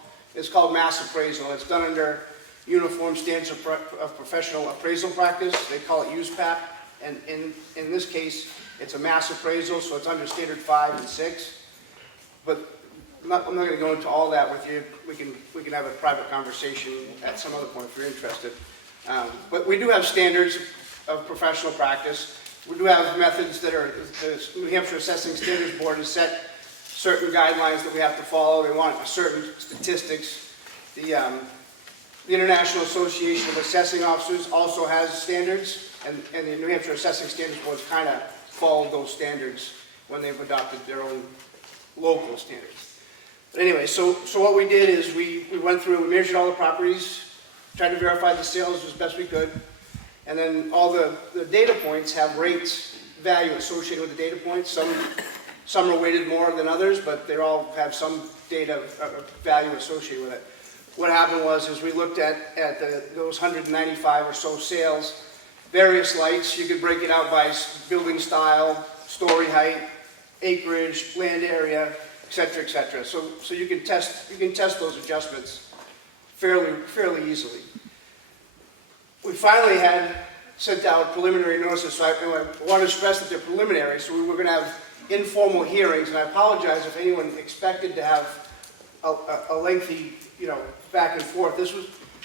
mass appraisal. It's done under Uniform Standards of Professional Appraisal Practice. They call it USPAP. And in this case, it's a mass appraisal, so it's under Standard 5 and 6. But I'm not going to go into all that with you. We can have a private conversation at some other point if you're interested. But we do have standards of professional practice. We do have methods that are, the New Hampshire Assessing Standards Board has set certain guidelines that we have to follow. They want certain statistics. The International Association of Assessing Officers also has standards, and the New Hampshire Assessing Standards Board kind of followed those standards when they've adopted their own local standards. But anyway, so what we did is we went through, we measured all the properties, tried to verify the sales as best we could, and then all the data points have rates, value associated with the data points. Some are weighted more than others, but they all have some data value associated with it. What happened was we looked at those 195 or so sales, various lights. You could break it out by building style, story height, acreage, land area, et cetera, et cetera. So you can test those adjustments fairly easily. We finally had sent out preliminary notices, so I want to stress that they're preliminary, so we were going to have informal hearings, and I apologize if anyone expected to have a lengthy, back and forth.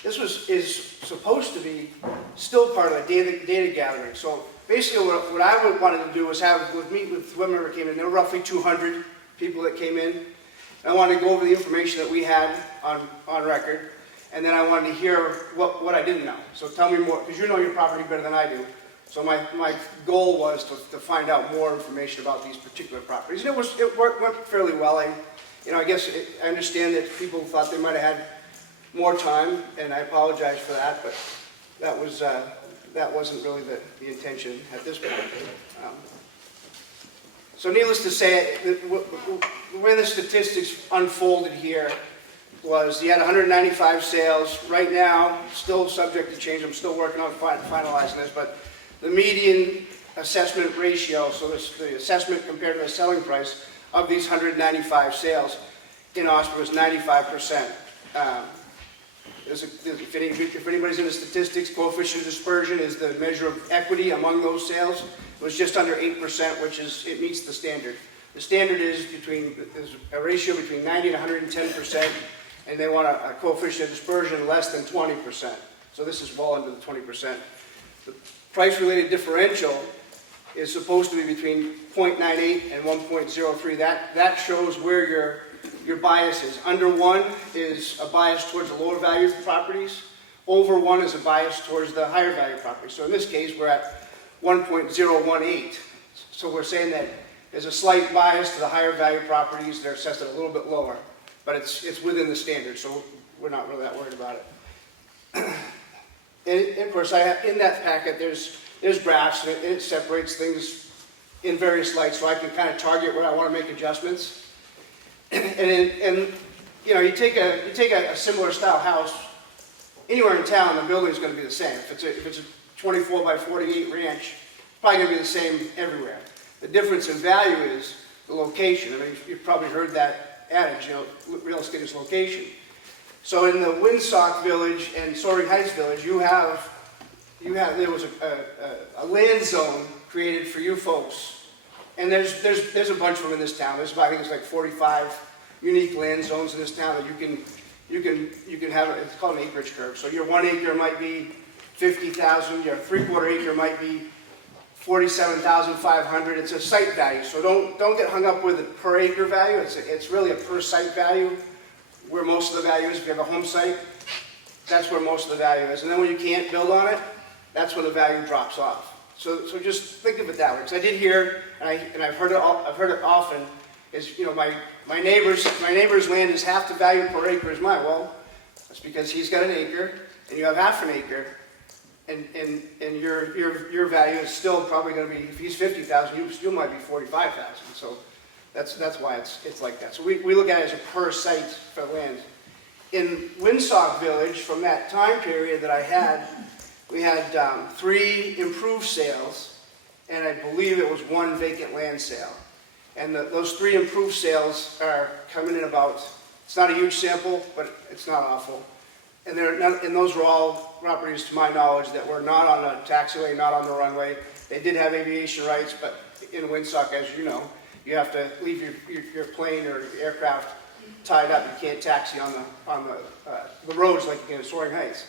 is supposed to be still part of the data gathering. So basically what I wanted to do was meet with whoever came in. There were roughly 200 people that came in. I wanted to go over the information that we had on record, and then I wanted to hear what I didn't know. So tell me more, because you know your property better than I do. So my goal was to find out more information about these particular properties. And it went fairly well. I guess I understand that people thought they might have had more time, and I apologize for that, but that wasn't really the intention at this point. So needless to say, the way the statistics unfolded here was you had 195 sales. Right now, still subject to change. I'm still working on finalizing this, but the median assessment ratio, so the assessment compared to the selling price of these 195 sales in Ossipee was 95%. If anybody's into statistics, coefficient of dispersion is the measure of equity among those sales. It was just under 8%, it meets the standard. The standard is a ratio between 90 and 110%, and they want a coefficient of dispersion less than 20%. So this is well under the 20%. The price-related differential is supposed to be between 0.98 and 1.03. That shows where your bias is. Under 1 is a bias towards the lower value properties. Over 1 is a bias towards the higher value properties. So in this case, we're at 1.018. So we're saying that there's a slight bias to the higher value properties. They're assessed at a little bit lower, but it's within the standard, so we're not really that worried about it. And of course, in that packet, there's graphs, and it separates things in various lights, so I can kind of target where I want to make adjustments. And you take a similar style house anywhere in town, the building's going to be the same. If it's a 24 by 48 ranch, it's probably going to be the same everywhere. The difference in value is the location. I mean, you've probably heard that adage, real estate is location. So in the Woonsock Village and Soaring Heights Village, there was a land zone created for you folks, and there's a bunch of them in this town. I think there's like 45 unique land zones in this town that you can have. It's called an acreage curve. So your 1 acre might be 50,000. Your 3/4 acre might be 47,500. It's a site value. So don't get hung up with a per acre value. It's really a per site value. Where most of the value is, if you have a home site, that's where most of the value is. And then when you can't build on it, that's when the value drops off. So just think of it that way. Because I did hear, and I've heard it often, is my neighbor's land is half the value per acre as mine. Well, that's because he's got an acre and you have half an acre, and your value is still probably going to be, if he's 50,000, you might be 45,000. So that's why it's like that. So we look at it as a per site for land. In Woonsock Village, from that time period that I had, we had 3 improved sales, and I believe it was 1 vacant land sale. And those 3 improved sales are coming in about, it's not a huge sample, but it's not awful. And those were all properties, to my knowledge, that were not on a taxiway, not on the runway. They did have aviation rights, but in Woonsock, as you know, you have to leave your plane or aircraft tied up. You can't taxi on the roads like you can in Soaring Heights.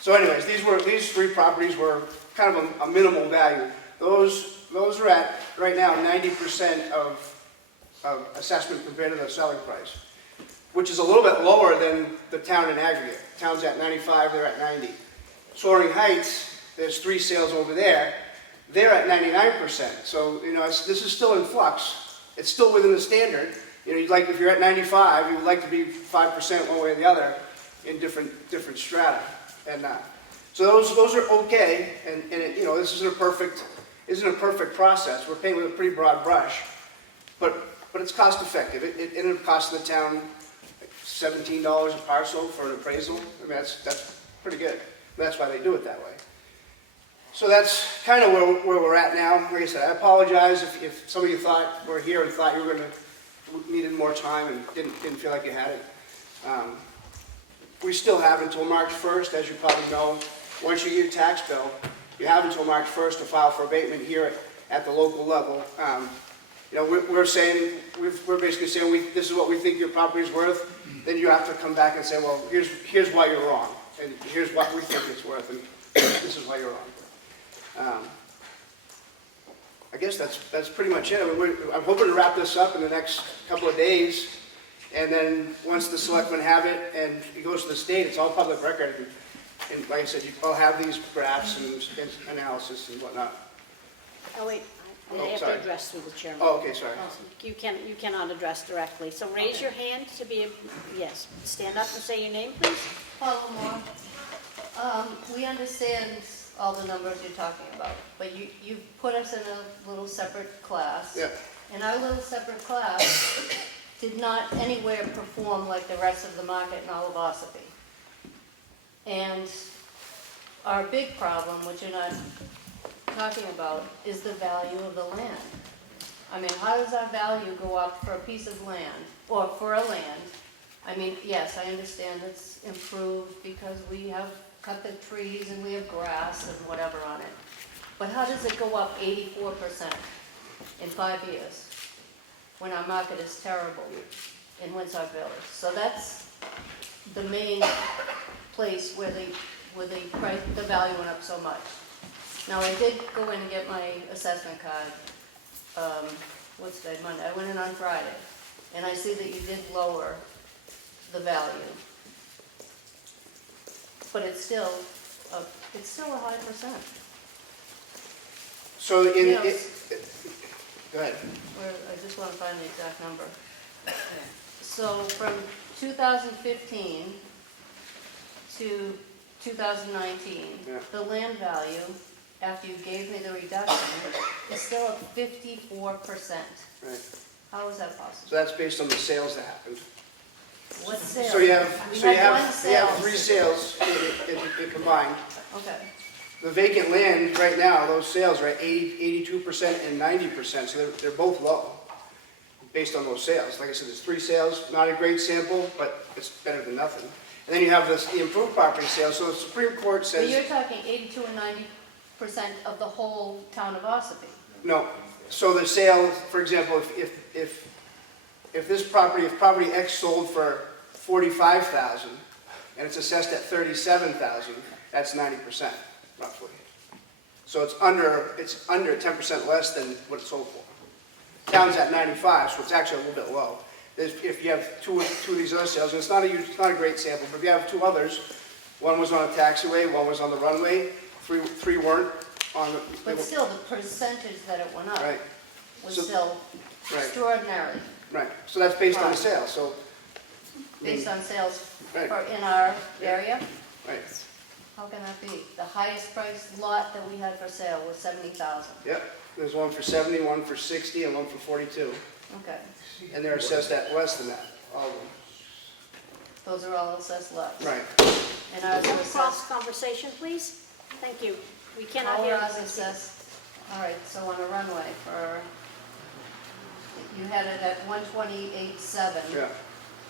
So anyways, these 3 properties were kind of a minimal value. Those are at, right now, 90% of assessment compared to the selling price, which is a little bit lower than the town in aggregate. The town's at 95, they're at 90. Soaring Heights, there's 3 sales over there. They're at 99%. So, this is still in flux. It's still within the standard. If you're at 95, you would like to be 5% one way or the other in different strata. And so those are okay. And this isn't a perfect process. We're painting with a pretty broad brush, but it's cost effective. It ended up costing the town like $17 a parcel for an appraisal. I mean, that's pretty good. That's why they do it that way. So that's kind of where we're at now. Like I said, I apologize if some of you were here and thought you were going to needed more time and didn't feel like you had it. We still have until March 1st, as you probably know. Once you get your tax bill, you have until March 1st to file for abatement here at the local level. We're basically saying this is what we think your property is worth. Then you have to come back and say, well, here's why you're wrong. and here's what we think it's worth, and this is why you're on. I guess that's pretty much it. I mean, I'm hoping to wrap this up in the next couple of days, and then once the selectmen have it and it goes to the state, it's all public record. And like I said, I'll have these graphs and analysis and whatnot. Oh, wait, I Oh, have to sorry. address through the chairman. Oh, okay, sorry. You cannot address directly, so raise your hand to be, yes, stand up and say your name, please. Paula Moore. We understand all the numbers you're talking about, but you put us in a little separate class. Yeah. And our little separate class did not anywhere perform like the rest of the market in all of Ossipee. And our big problem, which you're not talking about, is the value of the land. I mean, how does our value go up for a piece of land, or for a land? I mean, yes, I understand it's improved because we have cut the trees and we have grass and whatever on it. But how does it go up 84% in 5 years when our market is terrible in Windsor Village? So that's the main place where the price, the value went up so much. Now, I did go in and get my assessment card, what's today, Monday? I went in on Friday, and I see that you did lower the value. But it's still a high percent. So You know, go ahead. I just want to find the exact number. So from 2015 to 2019, Yeah. the land value, after you gave me the reduction, is still at 54%. Right. How is that possible? So that's based on the sales that happened. What sales? So you have, We so you had one have sale. 3 sales in combined. Okay. The vacant land right now, those sales are at 82% and 90%, so they're both low, based on those sales. Like I said, there's 3 sales, not a great sample, but it's better than nothing. And then you have the improved property sales, so the Supreme Court But says, you're talking 82 and 90% of the whole town of Ossipee. no. So the sale, for example, if this property, if property X sold for $45,000 and it's assessed at $37,000, that's 90%, roughly. So it's under 10% less than what it sold for. Town's at 95, so it's actually a little bit low. If you have two of these other sales, and it's not a great sample, but if you have 2 others, one was on a taxiway, one was on the runway, three weren't on the. But still, the percentage that it went up Right. was So- still Right. extraordinary, Right, so that's based on the sale, so. I mean, based on sales Right. in our area. Right, How can that be? The highest priced lot that we had for sale was 70,000. yep, there's one for 70, one for 60, and one for 42, Okay, and they're assessed at less than that, all of them. those are all assessed lots. Right, And ours No are assessed, cross conversation, please. Thank you. We cannot hear. ours assessed, all right, so on a runway for, you had it at 128.7. yeah,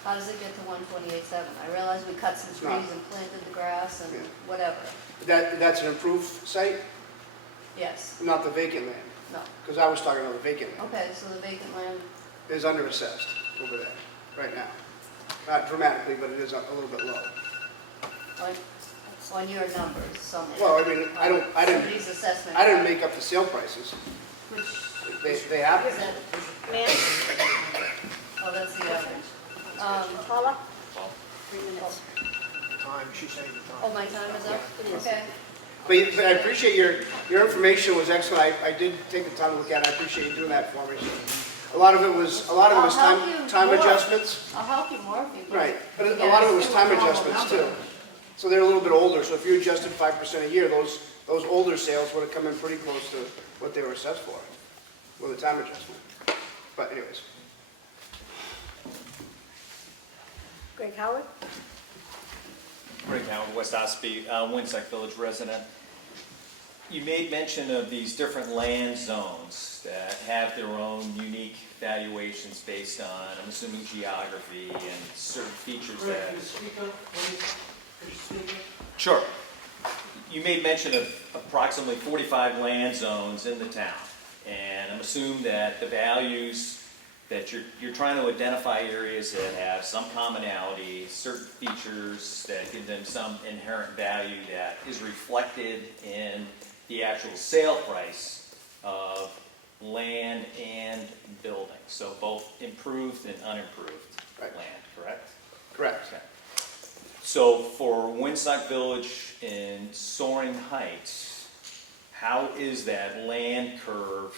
How does it get to 128.7? I realize we cut some It's not. trees and planted the grass and Yeah. whatever. that's an improved site, Yes, not the vacant land, no. because I was talking about the vacant land. Okay, so the vacant land, Is under-assessed over there, right now. Not dramatically, but it is a little bit low. on your numbers, somewhere. Well, I mean, I didn't, Somebody's assessment. I didn't make up the sale prices, Which, they happen. is that, Ma'am, oh, that's the average. Paula? 3 minutes. Time, she's saying the time. Oh, my time is up? Okay. But I appreciate your information was excellent. I did take the time to look at it. I appreciate you doing that for me. A lot of it was I'll help you time more. adjustments. I'll help you more if you. Right, but a lot of it was time adjustments too. So they're a little bit older, so if you adjusted 5% a year, those older sales would have come in pretty close to what they were assessed for with a time adjustment. But anyways. Greg Howard? Greg Howard, West Ossipee, Winsec Village resident. You made mention of these different land zones that have their own unique valuations based on, I'm assuming, geography and certain features that... Could you speak up, please? Could you speak up? Sure. You made mention of approximately 45 land zones in the town, and I'm assuming that the values that you're trying to identify areas that have some commonality, certain features that give them some inherent value that is reflected in the actual sale price of land and buildings. So both improved and unimproved Right. land, correct? Correct. Okay. So for Woodstock Village in Soaring Heights, how is that land curve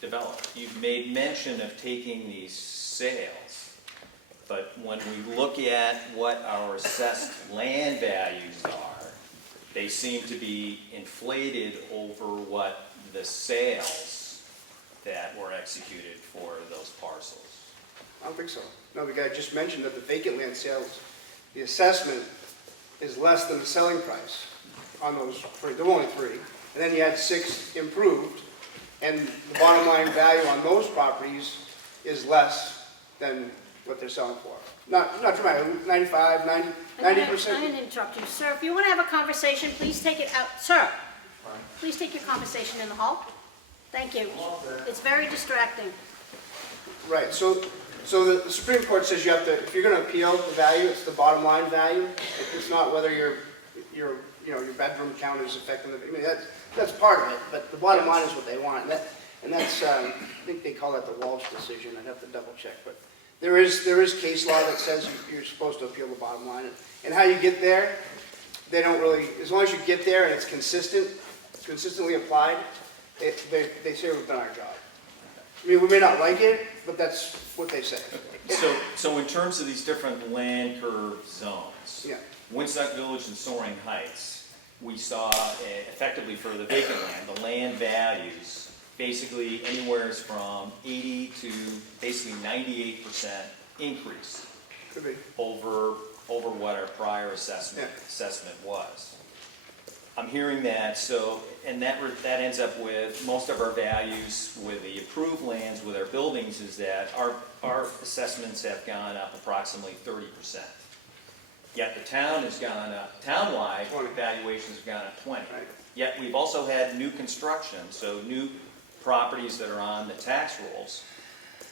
developed? You've made mention of taking these sales, but when we look at what our assessed land values are, they seem to be inflated over what the sales that were executed for those parcels. I don't think so. No, the guy just mentioned that the vacant land sales, the assessment is less than the selling price on those three. There were only three. And then you had 6 improved, and the bottom line value on those properties is less than what they're selling for. Not dramatic, 95, 90, 90%. I'm going to interrupt you. Sir, if you want to have a conversation, please take it out. Sir, please take your conversation in the hall. Thank you. It's very distracting. Right, so the Supreme Court says you have to, if you're going to appeal the value, it's the bottom line value. It's not whether your bedroom count is affecting the, I mean, that's part of it, but the bottom line is what they want. And that's, I think they call that the Walsh decision. I'd have to double check, but there is case law that says you're supposed to appeal the bottom line. And how you get there, they don't really, as long as you get there and it's consistently applied, they say we've done our job. I mean, we may not like it, but that's what they say. So in terms of these different land curve zones, Yeah. Woodstock Village and Soaring Heights, we saw effectively for the vacant land, the land values basically anywhere from 80 to basically 98% increase Could be. over what our prior assessment was. I'm hearing that, so, and that ends up with most of our values with the approved lands with our buildings is that our assessments have gone up approximately 30%. Yet the town has gone up, townwide valuations have gone up 20. Right. Yet we've also had new construction, so new properties that are on the tax rolls.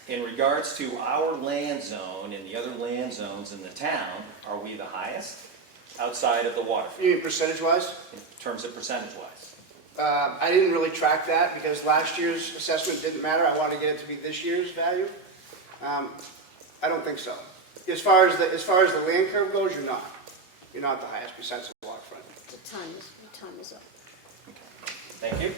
In regards to our land zone and the other land zones in the town, are we the highest outside of the waterfront? You mean percentage-wise? In terms of percentage-wise? I didn't really track that because last year's assessment didn't matter. I wanted to get it to be this year's value. I don't think so. As far as the land curve goes, you're not. You're not the highest besides the waterfront. The time is up. Thank you.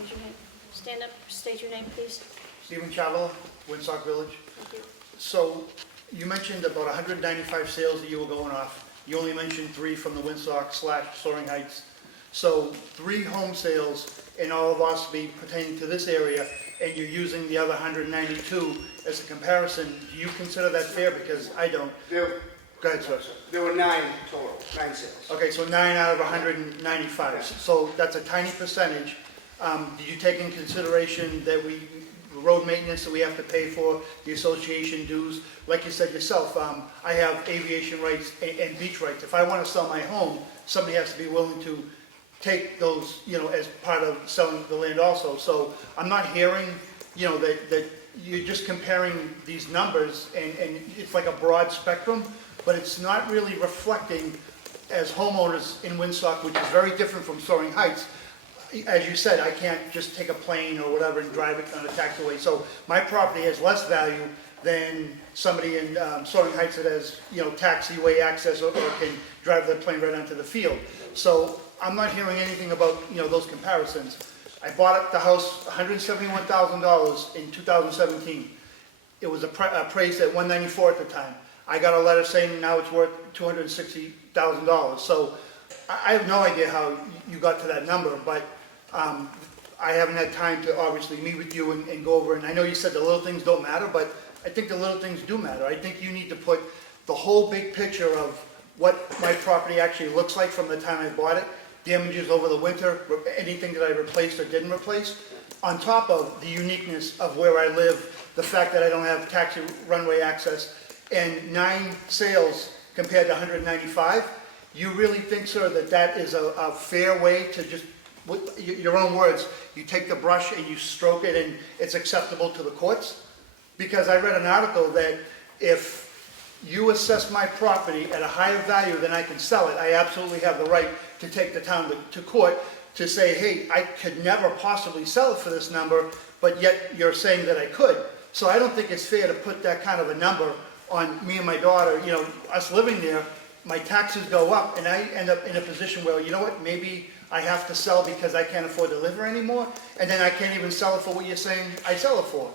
Raise your hand. Stand up, state your name, please. Stephen Chavela, Woodstock Village. Thank you. So you mentioned about 195 sales that you were going off. You only mentioned 3 from the Woodstock/Soaring Heights. So 3 home sales in all of Ossipee pertaining to this area, and you're using the other 192 as a comparison. Do you consider that fair? Because I don't. Go ahead, sir. There were 9 total, 9 sales. Okay, so 9 out of 195. Yeah. So that's a tiny percentage. Did you take in consideration that road maintenance that we have to pay for, the association dues? Like you said yourself, I have aviation rights and beach rights. If I want to sell my home, somebody has to be willing to take those, as part of selling the land also. So I'm not hearing, that you're just comparing these numbers and it's like a broad spectrum, but it's not really reflecting as homeowners in Woodstock, which is very different from Soaring Heights. As you said, I can't just take a plane or whatever and drive it on a taxiway. So my property has less value than somebody in Soaring Heights that has, taxiway access or can drive the plane right onto the field. So I'm not hearing anything about, those comparisons. I bought the house $171,000 in 2017. It was appraised at $194 at the time. I got a letter saying now it's worth $260,000. So I have no idea how you got to that number, but I haven't had time to obviously meet with you and go over. And I know you said the little things don't matter, but I think the little things do matter. I think you need to put the whole big picture of what my property actually looks like from the time I bought it, damages over the winter, anything that I replaced or didn't replace, on top of the uniqueness of where I live, the fact that I don't have taxi runway access, and 9 sales compared to 195. You really think, sir, that is a fair way to just with your own words, you take the brush and you stroke it and it's acceptable to the courts? Because I read an article that if you assess my property at a higher value than I can sell it, I absolutely have the right to take the town to court to say, hey, I could never possibly sell it for this number, but yet you're saying that I could. So I don't think it's fair to put that kind of a number on me and my daughter, you know, us living there. My taxes go up and I end up in a position where, you know what, maybe I have to sell because I can't afford to live here anymore, and then I can't even sell it for what you're saying I sell it for.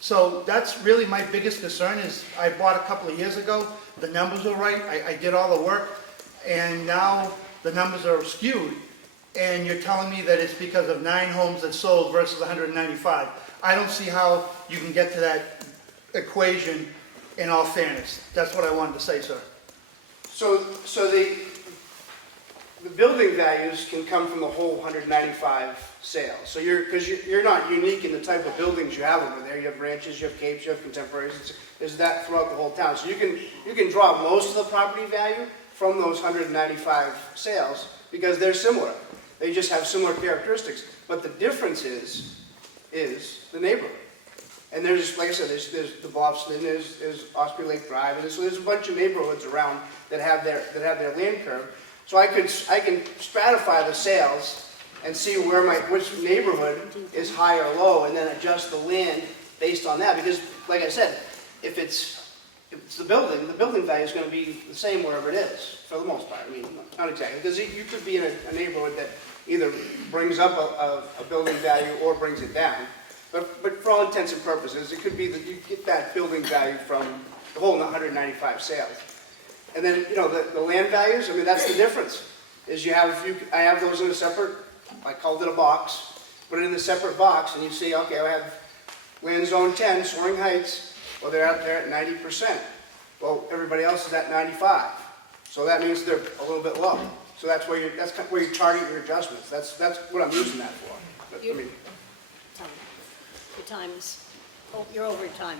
So that's really my biggest concern is I bought a couple of years ago, the numbers were right, I did all the work, and now the numbers are skewed, and you're telling me that it's because of 9 homes that sold versus 195. I don't see how you can get to that equation in all fairness. That's what I wanted to say, sir. So the building values can come from the whole 195 sales. So because you're not unique in the type of buildings you have over there. You have ranches, you have capes, you have contemporaries. There's that throughout the whole town. So you can draw most of the property value from those 195 sales because they're similar. They just have similar characteristics. But the difference is the neighborhood. And there's, like I said, there's the Bobston, there's Ossipee Lake Drive, and so there's a bunch of neighborhoods around that have their land curve. So I can stratify the sales and see which neighborhood is high or low, and then adjust the land based on that. Because, like I said, if it's the building value is going to be the same wherever it is, for the most part. I mean, not exactly, because you could be in a neighborhood that either brings up a building value or brings it down. But for all intents and purposes, it could be that you get that building value from the whole 195 sales. And then, you know, the land values, I mean, that's the difference. Is I have those in a separate, I called it a box, put it in a separate box, and you see, okay, I have land zone 10, Soaring Heights, well, they're out there at 90%. Well, everybody else is at 95. So that means they're a little bit low. So that's where you target your adjustments. That's what I'm using that for. But, I mean, Your time is, you're over your time.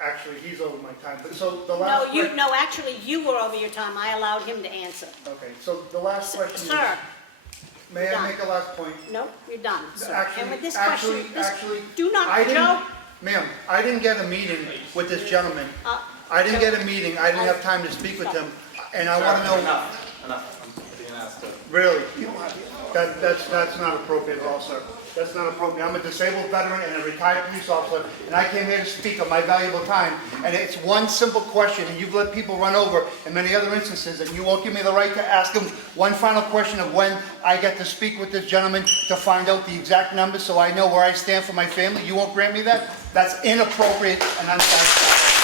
Actually, he's over my time, but so the last... No, actually, you were over your time. I allowed him to answer. Okay, so the last question is... Sir. May I make a last point? No, you're done, sir. Actually, And with this actually, question, do not, I didn't, Joe. Ma'am, I didn't get a meeting with this gentleman. I didn't get a meeting, I didn't have time to speak with him, and I want to know... Enough. I'm being asked to... Really? That's not appropriate at all, sir. That's not appropriate. I'm a disabled veteran and a retired police officer, and I came here to speak on my valuable time. And it's one simple question, and you've let people run over in many other instances, and you won't give me the right to ask them one final question of when I get to speak with this gentleman to find out the exact numbers so I know where I stand for my family. You won't grant me that? That's inappropriate and unsatisfactory.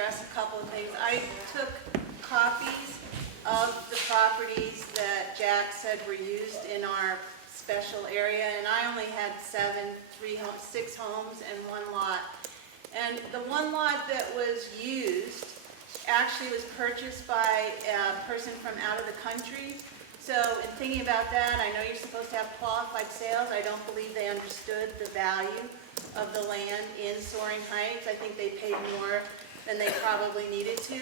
address a couple of things. I took copies of the properties that Jack said were used in our special area, and I only had 6 homes and 1 lot. And the 1 lot that was used actually was purchased by a person from out of the country. So in thinking about that, I know you're supposed to have qualified sales. I don't believe they understood the value of the land in Soaring Heights. I think they paid more than they probably needed to,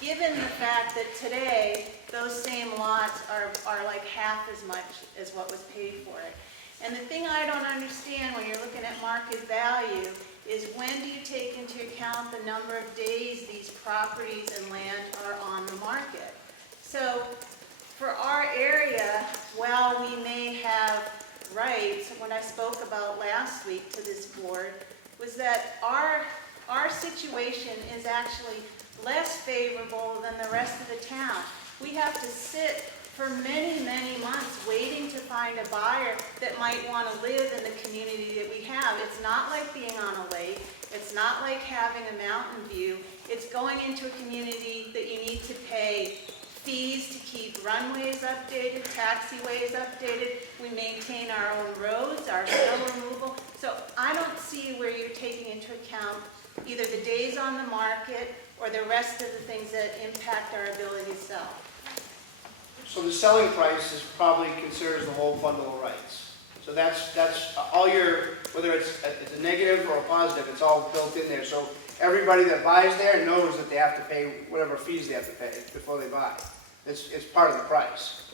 given the fact that today those same lots are like half as much as what was paid for it. And the thing I don't understand when you're looking at market value is when do you take into account the number of days these properties and land are on the market? So for our area, while we may have rights, what I spoke about last week to this board was that our situation is actually less favorable than the rest of the town. We have to sit for many, many months waiting to find a buyer that might want to live in the community that we have. It's not like being on a lake. It's not like having a mountain view. It's going into a community that you need to pay fees to keep runways updated, taxiways updated. We maintain our own roads, our snow removal. So I don't see where you're taking into account either the days on the market or the rest of the things that impact our ability to sell. So the selling price is probably considers the whole bundle of rights. So that's all your, whether it's a negative or a positive, it's all built in there. So everybody that buys there knows that they have to pay whatever fees they have to pay before they buy. It's part of the price.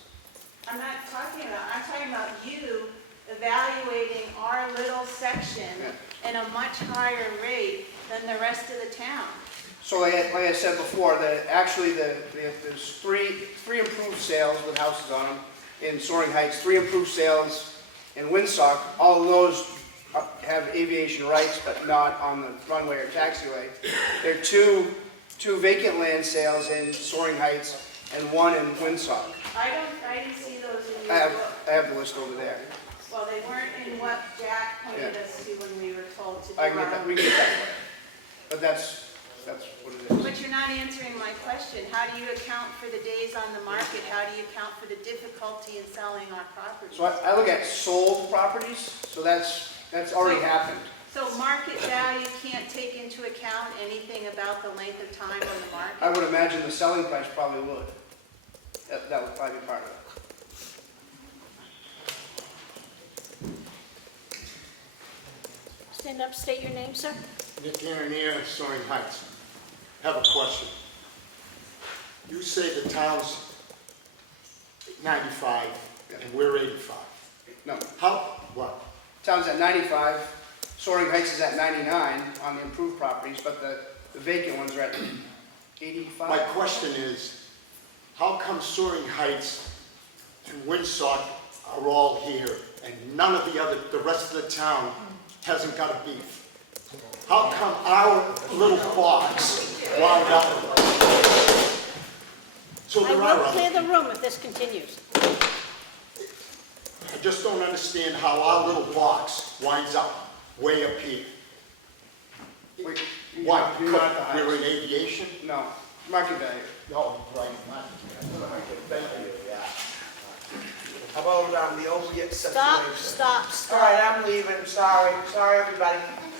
I'm not talking about, I'm talking about you evaluating our little section at a much higher rate than the rest of the town. So like I said before, there's three improved sales with houses on them in Soaring Heights, 3 improved sales in Windsock. All of those have aviation rights, but not on the runway or taxiway. There are two vacant land sales in Soaring Heights and 1 in Windsock. I didn't see those in your book. I have the list over there. Well, they weren't in what Jack pointed us to when we were told to do I can get that, we can get that. But that's what it is. But you're not answering my question. How do you account for the days on the market? How do you account for the difficulty in selling our properties? So I look at sold properties, so that's already happened. So market value can't take into account anything about the length of time on the market? I would imagine the selling price probably would. That would probably be part of it. Stand up, state your name, sir. Nick Ananier, Soaring Heights. Have a question. You say the town's 95 and we're 85. No. How, what? Town's at 95, Soaring Heights is at 99 on the improved properties, but the vacant ones are at 85. My question is, how come Soaring Heights and Windsock are all here and none of the rest of the town hasn't got a beef? How come our little box wound up? So I there are will other clear the people. room if this continues. I just don't understand how our little box winds up way up here. Why? You're not the We're in highest. aviation? No, market value. No, right. How about the opiate situation? Stop. All right, I'm leaving, sorry, everybody.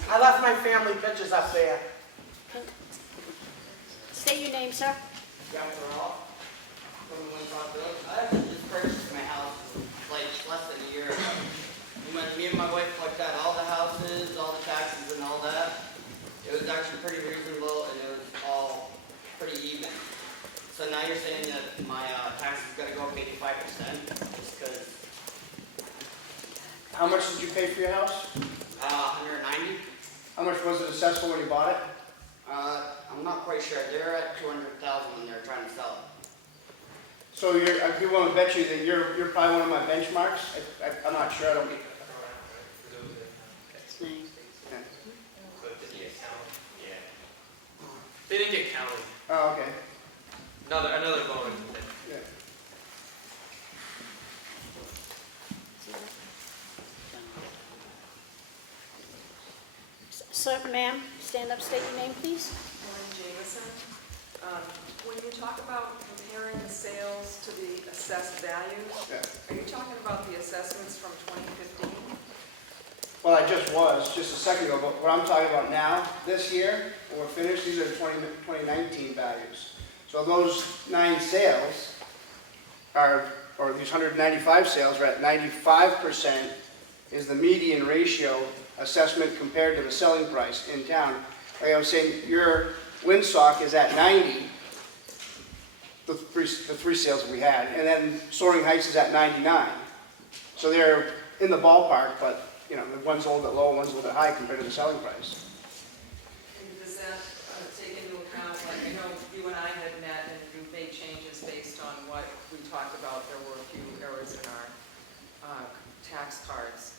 I left my family pictures up there. State your name, sir. I actually just purchased my house like less than a year ago. When me and my wife looked at all the houses, all the taxes and all that, it was actually pretty reasonable and it was all pretty even. So now you're saying that my taxes gotta go up 85% just because How much did you pay for your house? 190? How much was it assessed for when you bought it? I'm not quite sure. They're at 200,000 when they're trying to sell it. So I'd be willing to bet you that you're probably one of my benchmarks. I'm not sure, I don't get. His name. They didn't get counted. Oh, okay. Another bonus. Yeah. Sir, ma'am, stand up, state your name, please. Lauren Jameson. When you talk about comparing the sales to the assessed values, are you talking about the assessments from 2015? Well, I just a second ago, but what I'm talking about now, this year, when we're finished, these are 2019 values. So those 9 sales are, or these 195 sales are at 95% is the median ratio assessment compared to the selling price in town. Like I was saying, your Windsock is at 90, the three sales that we had, and then Soaring Heights is at 99. So they're in the ballpark, but you know, one's a little bit low, one's a little bit high compared to the selling price. And does that take into account, like, I know you and I had met and you made changes based on what we talked about. There were a few errors in our tax cards.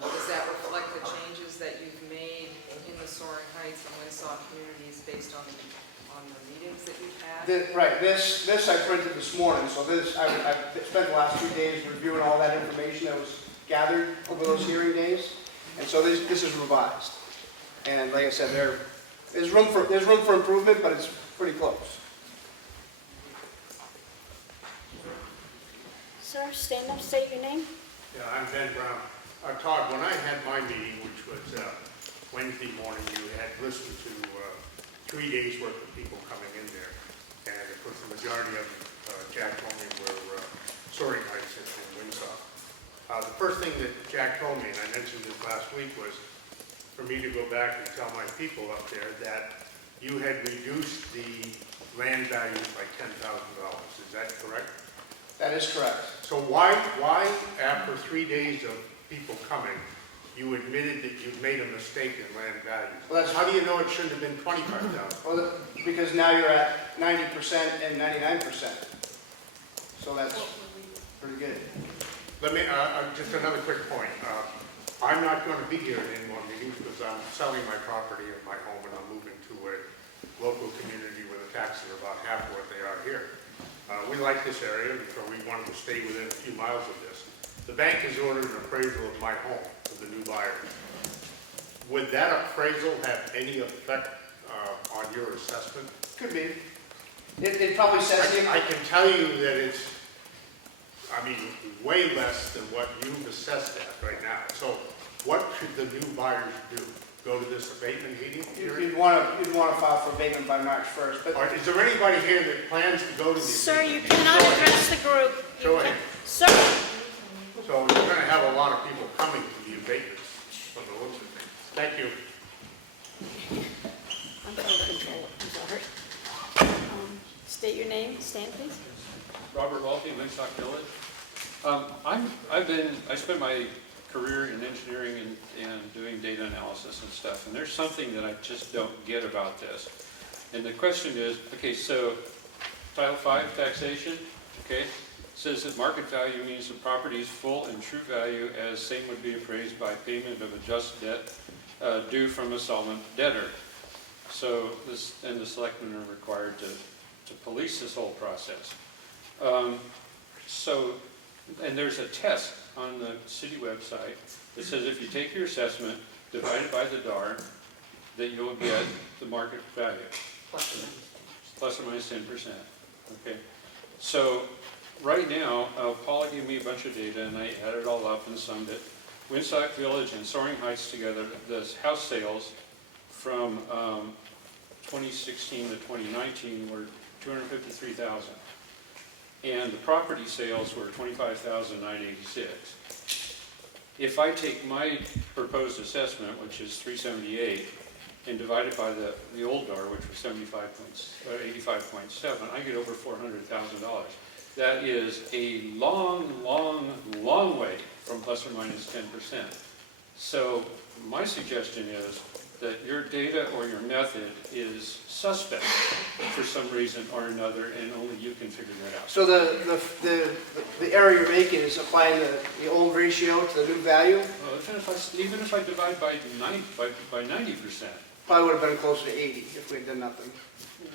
Does that reflect the changes that you've made in the Soaring Heights and Windsock communities based on the meetings that you've had? Right, this I printed this morning, so this, I've spent the last 2 days reviewing all that information that was gathered over those hearing days, and so this is revised. And like I said, there's room for improvement, but it's pretty close. Sir, stand up, state your name. Yeah, I'm Ben Brown. Todd, when I had my meeting, which was Wednesday morning, you had listened to 3 days worth of people coming in there, and of course the majority of them, Jack told me, were The first thing that Jack told me, and I mentioned this last week, was for me to go back and tell my people up there that you had reduced the land value by $10,000. Is that correct? That is correct. So why, after 3 days of people coming, you admitted that you made a mistake in land value? Well, How do you know it shouldn't have been 25,000? Well, because now you're at 90% and 99%. So that's pretty good. Let me, just another quick point. I'm not going to be here at any more meetings because I'm selling my property and my home and I'm moving to a local community where the taxes are about half what they are here. We like this area because we wanted to stay within a few miles of this. The bank has ordered an appraisal of my home for the new buyers. Would that appraisal have any effect on your assessment? Could be. It probably says here. I can tell you that it's, way less than what you've assessed at right now. So what should the new buyers do? Go to this abatement meeting? You'd want to file for abatement by March 1st. But Is there anybody here that plans to go to the Sir, you abatement cannot meeting? address the group. Go ahead. Sir, So you're going to have a lot of people coming to the abatements from the looks of things. Thank you. I'm trying to control it, I'm sorry. State your name, stand please. Robert Walty, Woodstock Village. I spent my career in engineering and doing data analysis and stuff, and there's something that I just don't get about this. And the question is, okay, so Title V taxation, okay, says that market value means the property's full and true value as same would be appraised by payment of a just debt due from a solvent debtor. So the selectmen are required to police this whole process. And there's a test on the city website that says if you take your assessment divided by the DAR, that you'll get the market value. Plus or minus 10%. Okay. So right now, Paula gave me a bunch of data and I added it all up and summed it. Woodstock Village and Soaring Heights together, the house sales from 2016 to 2019 were 253,000. And the property sales were 25,986. If I take my proposed assessment, which is 378, and divide it by the old DAR, which was 85.7, I get over $400,000. That is a long, long, long way from plus or minus 10%. So my suggestion is that your data or your method is suspect for some reason or another, and only you can figure that out. So the error you're making is applying the old ratio to the new value? Well, even if I divide by 90%. Probably would have been closer to 80 if we had done nothing.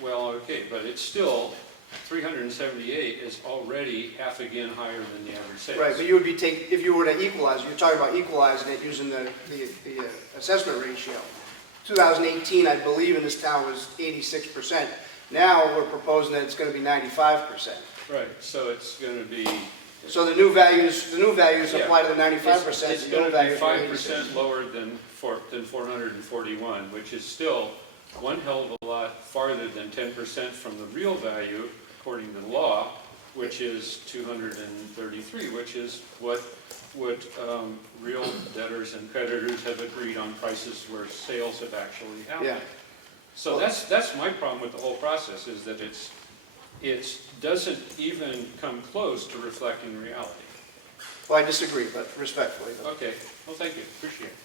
Well, okay, but it's still, 378 is already half again higher than the average sales. Right, but you would be if you were to equalize, you're talking about equalizing it using the assessment ratio. 2018, I believe in this town was 86%. Now we're proposing that it's going to be 95%. Right, so it's going to be. So the new values apply to the 95%. It's going to be 5% lower than 441, which is still one hell of a lot farther than 10% from the real value, according to the law, which is 233, which is what real debtors and creditors have agreed on prices where sales have actually happened. Yeah. So that's my problem with the whole process, is that it doesn't even come close to reflecting reality. Well, I disagree, but respectfully. Okay, well, thank you, appreciate it.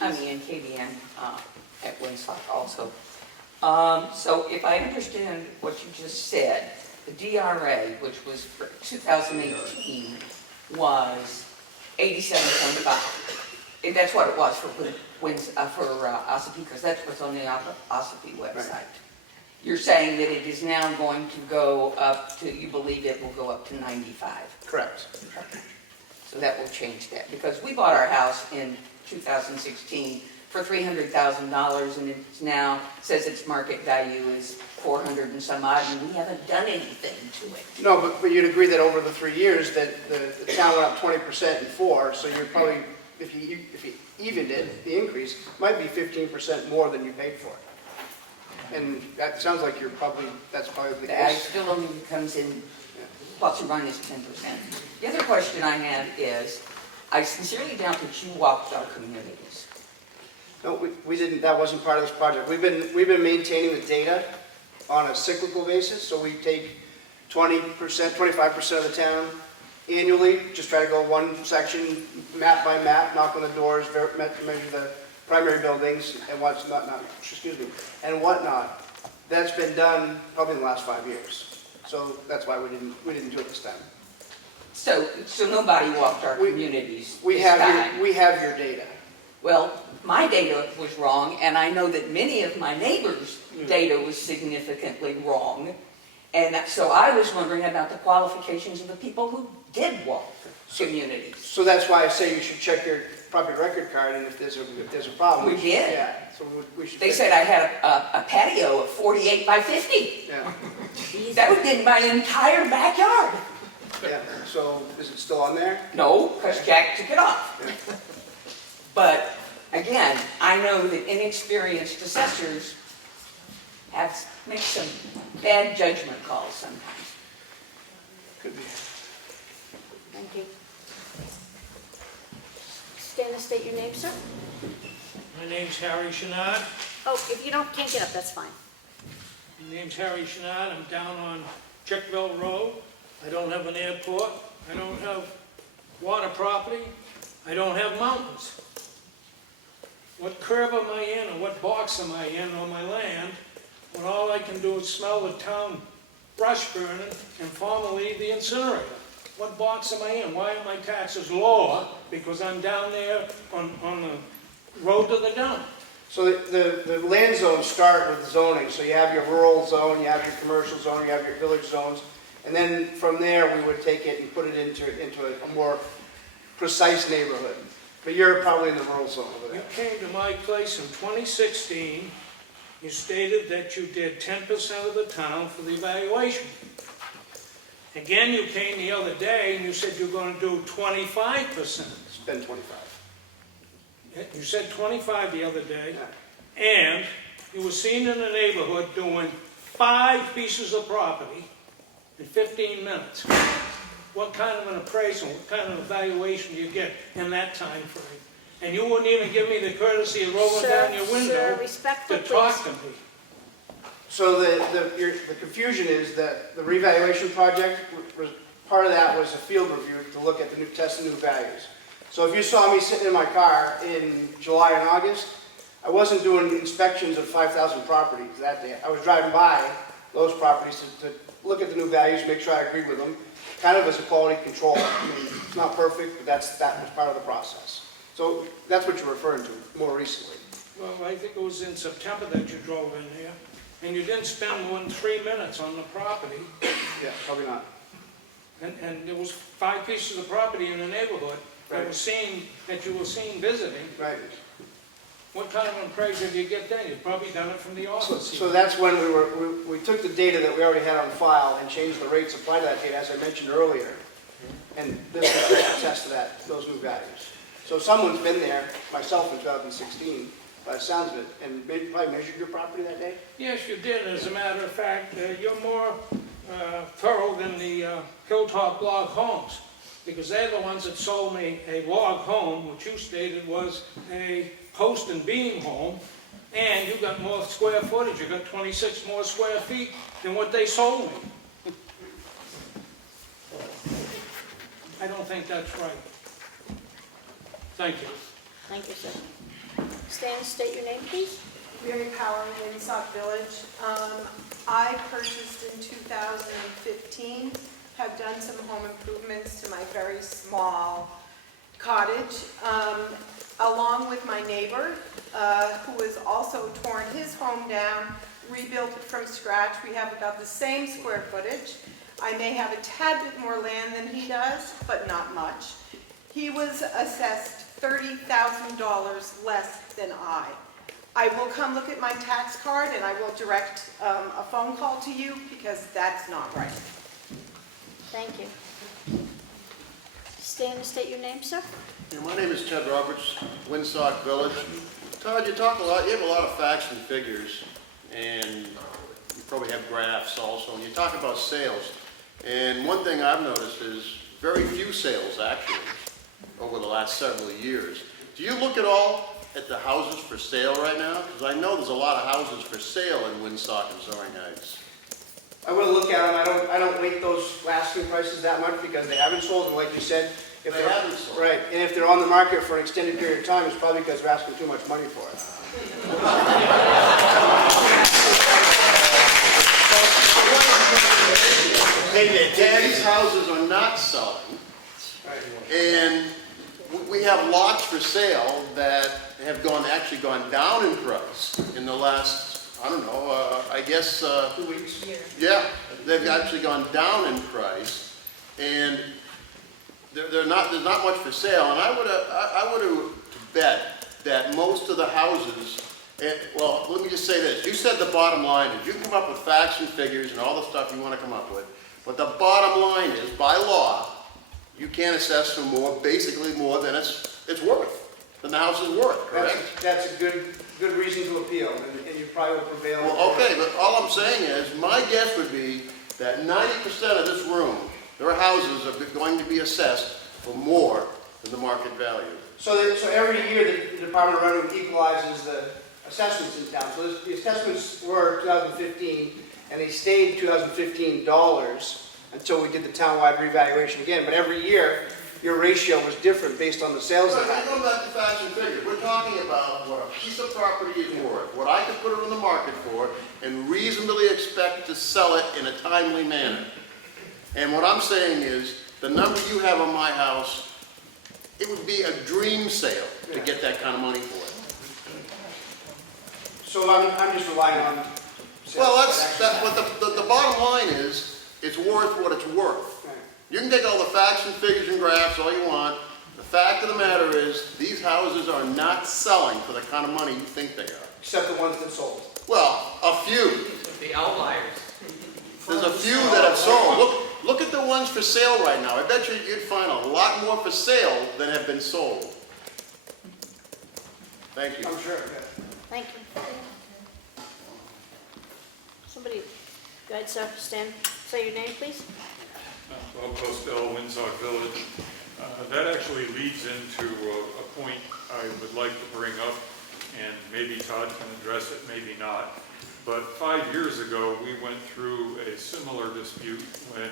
I'm Ian KBN at Woodstock also. So if I understand what you just said, the DRA, which was for 2018, was 87.5. That's what it was for Ossipee, because that's what's on the Ossipee website. Right. You're saying that it is now going to go up to, you believe it will go up to 95? Correct. Okay. So that will change that, because we bought our house in 2016 for $300,000, and it's now says its market value is 400 and some odd, and we haven't done anything to it. No, but you'd agree that over the 3 years that the town went up 20% in 4, so you're probably, if you evened it, the increase might be 15% more than you paid for it. And that sounds like that's probably the case. I still don't think it comes in plus or minus 10%. The other question I have is, I sincerely doubt that you walked our communities. No, we didn't, that wasn't part of this project. We've been maintaining the data on a cyclical basis, so we take 20%, 25% of the town annually, just try to go one section, map by map, knock on the doors, measure the primary buildings and whatnot. That's been done probably in the last 5 years. So that's why we didn't do it this time. So nobody walked our communities We this have time. your data. Well, my data was wrong, and I know that many of my neighbors' data was significantly wrong. And so I was wondering about the qualifications of the people who did walk communities. So that's why I say you should check your property record card, and if there's a problem. We did. Yeah, so we should. They said I had a patio of 48 by 50. Yeah. That would be my entire backyard. Yeah, so is it still on there? No, because Jack took it off. But again, I know that inexperienced assessors make some bad judgment calls sometimes. Could be. Thank you. Stand and state your name, sir. My name's Harry Shenard. Oh, if you can't get up, that's fine. My name's Harry Shenard. I'm down on Chickville Road. I don't have an airport. I don't have water property. I don't have mountains. What curve am I in, or what box am I in on my land, when all I can do is smell the town brush burning and formerly the incinerator? What box am I in? Why are my taxes lower? Because I'm down there on the road to the dump. So the land zones start with zoning. So you have your rural zone, you have your commercial zone, you have your village zones. And then from there, we would take it and put it into a more precise neighborhood. But you're probably in the rural zone over there. You came to my place in 2016. You stated that you did 10% of the town for the evaluation. Again, you came the other day and you said you're going to do 25%. It's been 25. You said 25 the other day. And you were seen in the neighborhood doing 5 pieces of property in 15 minutes. What kind of an appraisal, what kind of evaluation do you get in that time frame? And you wouldn't even give me the courtesy of rolling down your window to talk to me. So the confusion is that the revaluation project, part of that was a field review to look at test the new values. So if you saw me sitting in my car in July and August, I wasn't doing inspections of 5,000 properties that day. I was driving by those properties to look at the new values, make sure I agreed with them, kind of as a quality control. I mean, it's not perfect, but that was part of the process. So that's what you're referring to more recently. Well, I think it was in September that you drove in here, and you didn't spend more than 3 minutes on the property. Yeah, probably not. And there was 5 pieces of property in the neighborhood that you were seen visiting. Right. What kind of an appraisal did you get then? You've probably done it from the office. So that's when we took the data that we already had on file and changed the rates applied to that data, as I mentioned earlier. And this is just a test of those new values. So someone's been there, myself in 2016, by the sounds of it, and probably measured your property that day? Yes, you did. As a matter of fact, you're more thorough than the Hilltop Log Homes, because they're the ones that sold me a log home, which you stated was a post and beam home, and you got more square footage. You got 26 more square feet than what they sold me. I don't think that's right. Thank you. Thank you, sir. Stand and state your name, please. Mary Power, Woodstock Village. I purchased in 2015, have done some home improvements to my very small cottage, along with my neighbor, who has also torn his home down, rebuilt it from scratch. We have about the same square footage. I may have a tad bit more land than he does, but not much. He was assessed $30,000 less than I. I will come look at my tax card and I will direct a phone call to you because that's not right. Thank you. Stand and state your name, sir. Yeah, my name is Ted Roberts, Woodstock Village. Todd, you talk a lot, you have a lot of facts and figures, and you probably have graphs also, and you talk about sales. And one thing I've noticed is very few sales actually over the last several years. Do you look at all at the houses for sale right now? Because I know there's a lot of houses for sale in Woonsock and Soaring Heights. I will look at them, I don't weight those asking prices that much because they haven't sold, and like you said, if They they're, haven't sold. right, and if they're on the market for an extended period of time, it's probably because they're asking too much money for it. These houses are not selling, and we have lots for sale that have actually gone down in price in the last, I don't know, I guess, 2 weeks. yeah, they've actually gone down in price, and there's not much for sale. And I would bet that most of the houses, well, let me just say this. You said the bottom line is you come up with facts and figures and all the stuff you want to come up with, but the bottom line is, by law, you can't assess for more, basically more than it's worth, than the house is worth, correct? That's a good reason to appeal, and you probably will prevail. Well, okay, but all I'm saying is, my guess would be that 90% of this room, their houses are going to be assessed for more than the market value. So every year, the Department of Revenue equalizes the assessments in town. So the assessments were 2015, and they stayed $2015 until we did the townwide revaluation again. But every year, your ratio was different based on the sales. But if you go back to facts and figures, we're talking about what a piece of property is worth, what I could put it on the market for, and reasonably expect to sell it in a timely manner. And what I'm saying is, the number you have on my house, it would be a dream sale to get that kind of money for it. So I'm just relying on sales. Well, but the bottom line is, it's worth what it's worth. Right. You can take all the facts and figures and graphs all you want. The fact of the matter is, these houses are not selling for the kind of money you think they are. Except the ones that sold. Well, a few. The outliers. There's a few that have sold. Look at the ones for sale right now. I bet you'd find a lot more for sale than have been sold. Thank you. I'm sure, yeah. Thank you. Somebody, go ahead, sir, stand, say your name, please. Bob Costello, Woonsock Village. That actually leads into a point I would like to bring up, and maybe Todd can address it, maybe not. But 5 years ago, we went through a similar dispute when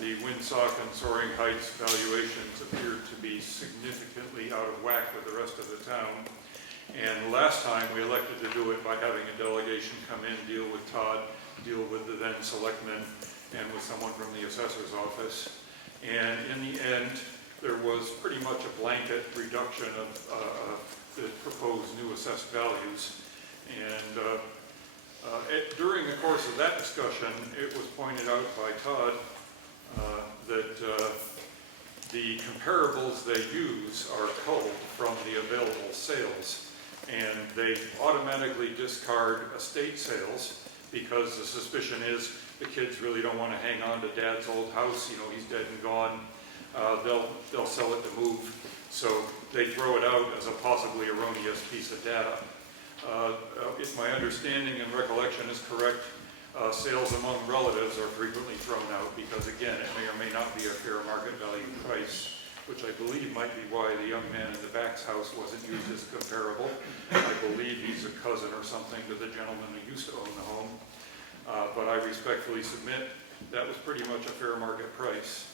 the Woonsock and Soaring Heights valuations appeared to be significantly out of whack with the rest of the town. And last time, we elected to do it by having a delegation come in, deal with Todd, deal with the then Selectmen, and with someone from the assessor's office. And in the end, there was pretty much a blanket reduction of the proposed new assessed values. And during the course of that discussion, it was pointed out by Todd that the comparables they use are culled from the available sales, and they automatically discard estate sales because the suspicion is the kids really don't want to hang on to Dad's old house. You know, he's dead and gone. They'll sell it to move, so they throw it out as a possibly erroneous piece of data. If my understanding and recollection is correct, sales among relatives are frequently thrown out because, again, it may or may not be a fair market value price, which I believe might be why the young man in the back's house wasn't used as comparable. I believe he's a cousin or something to the gentleman who used to own the home. But I respectfully submit that was pretty much a fair market price.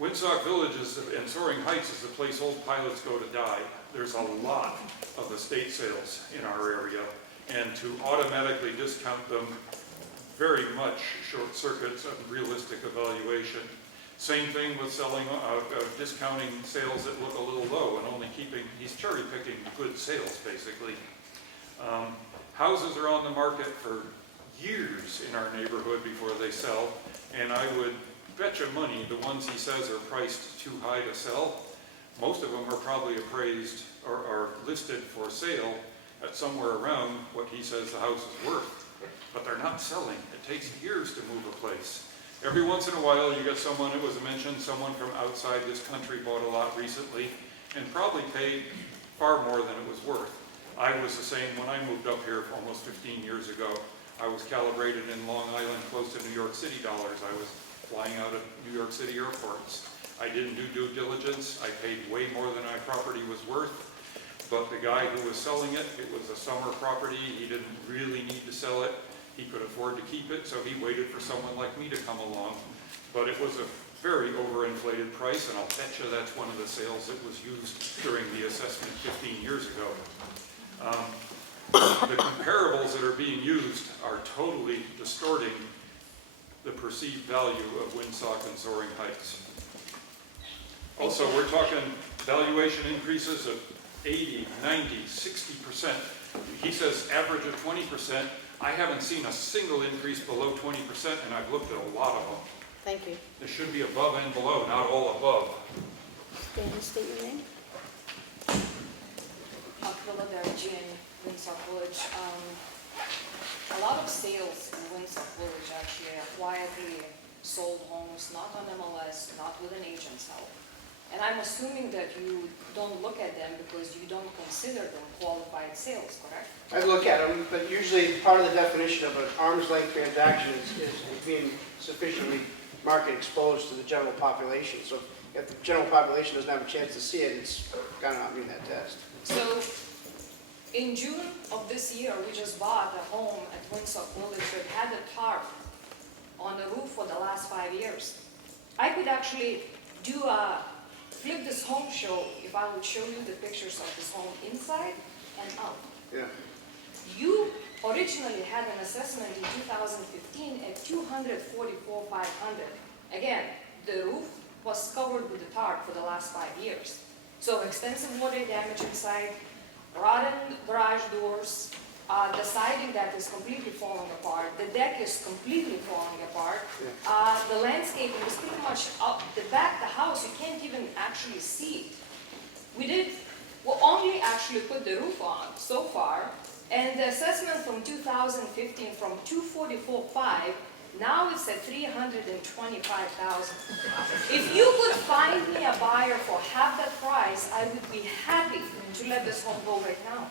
Woonsock Village and Soaring Heights is the place old pilots go to die. There's a lot of estate sales in our area, and to automatically discount them very much short circuits of realistic evaluation. Same thing with discounting sales that look a little low and only he's cherry picking good sales basically. Houses are on the market for years in our neighborhood before they sell, and I would bet you money the ones he says are priced too high to sell, most of them are probably appraised or are listed for sale at somewhere around what he says the house is worth, but they're not selling. It takes years to move a place. Every once in a while you get someone, it was mentioned, someone from outside this country bought a lot recently and probably paid far more than it was worth. I was the same when I moved up here almost 15 years ago. I was calibrated in Long Island, close to New York City dollars. I was flying out of New York City airports. I didn't do due diligence. I paid way more than my property was worth. But the guy who was selling it, it was a summer property. He didn't really need to sell it. He could afford to keep it, so he waited for someone like me to come along. But it was a very overinflated price, and I'll bet you that's one of the sales that was used during the assessment 15 years ago. The comparables that are being used are totally distorting the perceived value of windsock and soaring heights. Also, we're talking valuation increases of 80, 90, 60%. He says average of 20%. I haven't seen a single increase below 20%, and I've looked at a lot of them. Thank you. There should be above and below, not all above. Dan, state your name. Aquila Darjian, Windsor Village. A lot of sales in Windsor Village actually are quietly sold homes, not on MLS, not with an agent's help. And I'm assuming that you don't look at them because you don't consider them qualified sales, correct? I look at them, but usually part of the definition of an arm's length transaction is being sufficiently market exposed to the general population. So if the general population doesn't have a chance to see it, it's kind of not meeting that test. So in June of this year, we just bought a home at Windsor Village that had a tarp on the roof for the last 5 years. I could actually do a flip this home show if I would show you the pictures of this home inside and out. Yeah. You originally had an assessment in 2015 at $244,500. Again, the roof was covered with a tarp for the last 5 years. So extensive water damage inside, rotten garage doors, the siding that is completely falling apart, the deck is completely falling apart, the landscaping is pretty much up the back, the house, you can't even actually see it. We'll only actually put the roof on so far, and the assessment from 2015 from $244,500, now it's at $325,000. If you could find me a buyer for half that price, I would be happy to let this home go right now.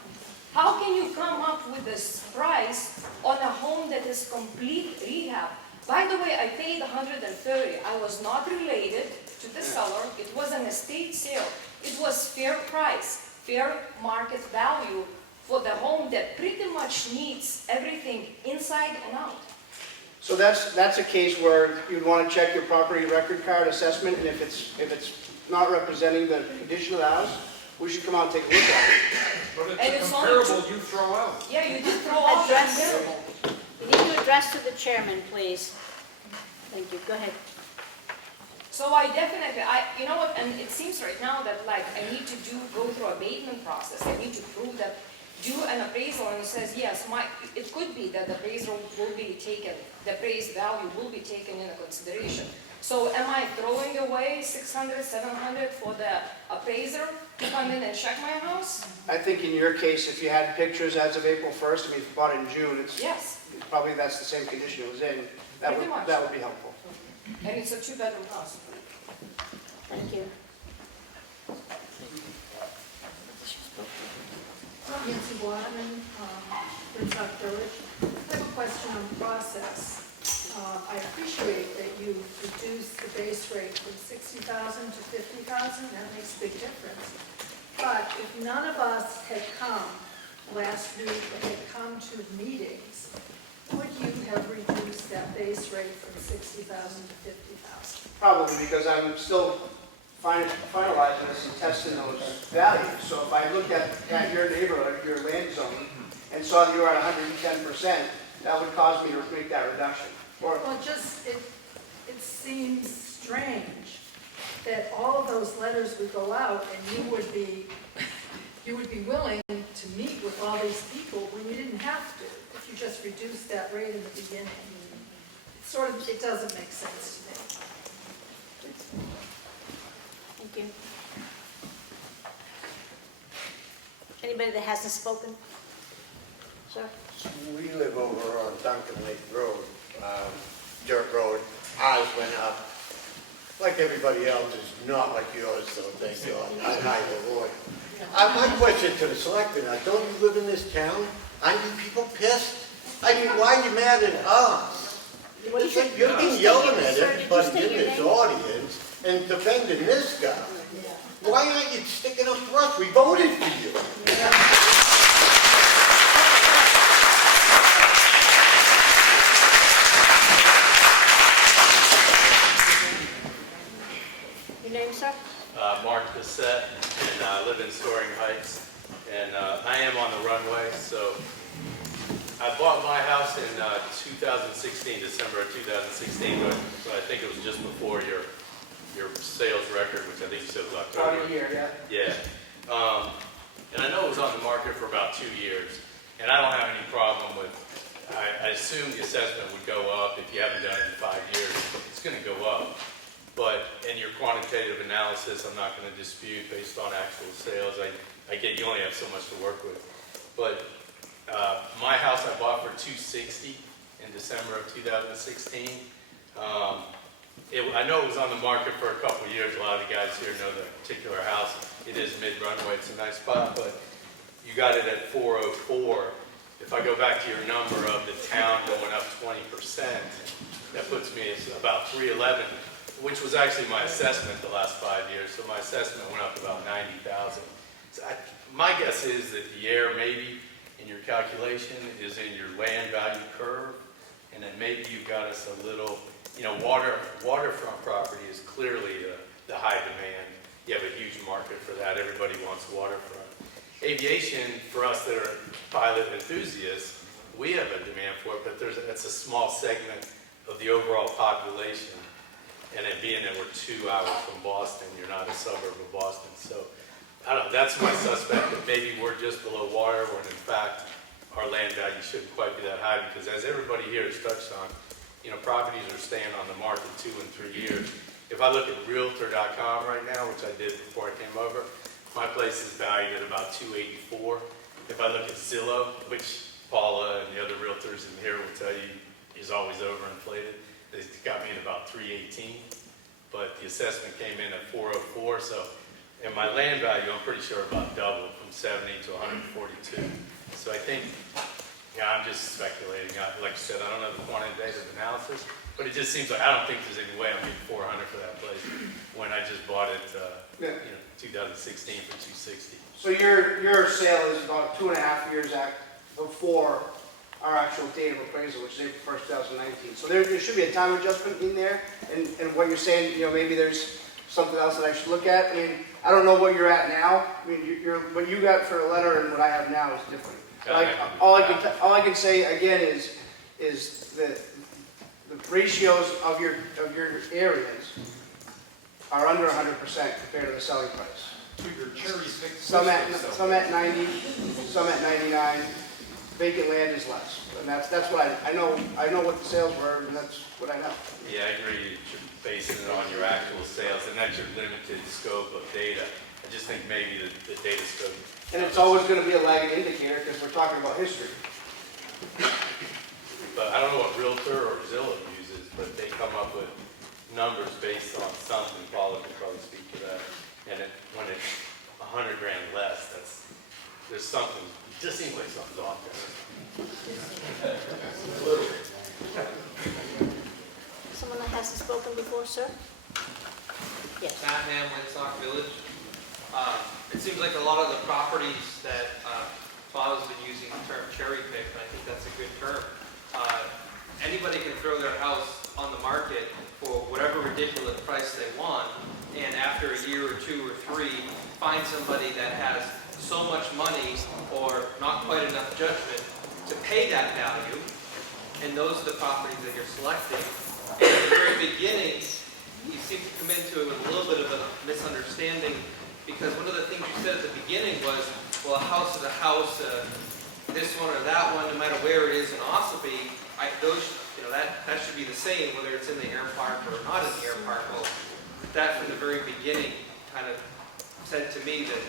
How can you come up with this price on a home that is complete rehab? By the way, I paid $130,000. I was not related to the seller. It was an estate sale. It was fair price, fair market value for the home that pretty much needs everything inside and out. So that's a case where you'd want to check your property record card assessment, and if it's not representing the condition of the house, we should come out and take a look at it. But And it's it's a only comparable you throw out. Yeah, you did throw out that comparable. We need to address to the chairman, please. Thank you. Go ahead. So I definitely, you know what, and it seems right now that like I need to go through abatement process. I need to prove that, do an appraisal, and it says, yes, it could be that the appraisal will be taken, the appraised value will be taken into consideration. So am I throwing away $600, $700 for the appraiser to come in and check my house? I think in your case, if you had pictures as of April 1st, I mean, if you bought it in June, Yes, probably that's the same condition it was in. That Pretty much. would be helpful. and it's a 2-bedroom house. Thank you. Nancy Waterman, Windsor Village. I have a question on process. I appreciate that you reduced the base rate from $60,000 to $50,000. That makes a big difference. But if none of us had come last week or had come to meetings, would you have reduced that base rate from $60,000 to $50,000? Probably, because I'm still finalizing this and testing those values. So if I looked at your neighborhood, your land zone, and saw that you were at 110%, that would cause me to make that reduction. Well, it seems strange that all of those letters would go out and you would be willing to meet with all these people when you didn't have to, if you just reduced that rate in the beginning. It doesn't make sense to me. Thank you. Anybody that hasn't spoken? Sir? We live over on Duncan Lake Road, dirt road. Ours went up. Like everybody else, is not like yours, so thank God. Hi, Lord. My question to the selectmen, don't you live in this town? Aren't you people pissed? I mean, why are you mad at us? It's like and defending this guy. Why aren't you sticking up for us? We voted for you. Your name, sir? Mark Bissett, and I live in Soaring Heights, and I am on the runway. So I bought my house in 2016, December of 2016, but I think it was just before your sales record, which I think you said was October. About a year, yeah. Yeah. And I know it was on the market for about 2 years, and I don't have any problem with, I assume the assessment would go up if you haven't done it in 5 years. It's going to go up. But in your quantitative analysis, I'm not going to dispute based on actual sales. I get you only have so much to work with. But my house I bought for $260 in December of 2016. I know it was on the market for a couple of years. A lot of the guys here know the particular house. It is mid-runway. It's a nice spot, but you got it at 404. If I go back to your number of the town going up 20%, that puts me at about 311. Which was actually my assessment the last 5 years. So my assessment went up about 90,000. So my guess is that the error maybe in your calculation is in your land value curve, and then maybe you've got us a little, waterfront property is clearly the high demand. You have a huge market for that. Everybody wants waterfront. Aviation, for us that are pilot enthusiasts, we have a demand for it, but it's a small segment of the overall population. And then being that we're 2 hours from Boston, you're not a suburb of Boston. So, I don't know, that's my suspect that maybe we're just below water when in fact our land value shouldn't quite be that high because as everybody here has touched on, properties are staying on the market 2 and 3 years. If I look at Realtor.com right now, which I did before I came over, my place is valued at about $284. If I look at Zillow, which Paula and the other realtors in here will tell you is always overinflated, they got me at about 318, but the assessment came in at 404. So, and my land value, I'm pretty sure about doubled from 70 to 142. So I think, I'm just speculating. Like I said, I don't know the quantitative analysis, but it just seems like I don't think there's any way I'm getting 400 for that place when I just bought it, 2016 for 260. So your sale is about 2.5 years before our actual date of appraisal, which is April 1st, 2019. So there should be a time adjustment in there, and what you're saying, maybe there's something else that I should look at. I mean, I don't know what you're at now. I mean, what you got for a letter and what I have now is different. All I can say again is that the ratios of your areas are under 100% compared to the selling price. So your cherry picked. Some at 90, some at 99. Vacant land is less, and that's what I know. I know what the sales were, and that's what I know. Yeah, I agree. You should base it on your actual sales, and that's your limited scope of data. I just think maybe the data scope. And it's always going to be a lagging indicator because we're talking about history. But I don't know what Realtor or Zillow uses, but they come up with numbers based on something. Paula can probably speak to that. And when it's $100 grand less, there's something. It just seems like something's off there. Someone that hasn't spoken before, sir? Yes. Matt Ham, Winsock Village. It seems like a lot of the properties that Bob has been using the term cherry pick, and I think that's a good term. Anybody can throw their house on the market for whatever ridiculous price they want, and after a year or 2 or 3, find somebody that has so much money or not quite enough judgment to pay that value, and those are the properties that you're selecting. And at the very beginning, you seem to come into it with a little bit of a misunderstanding, because one of the things you said at the beginning was, well, a house is a house, this one or that one, no matter where it is in Ossipee, that should be the same, whether it's in the air park or not in the air park. Well, that from the very beginning kind of said to me that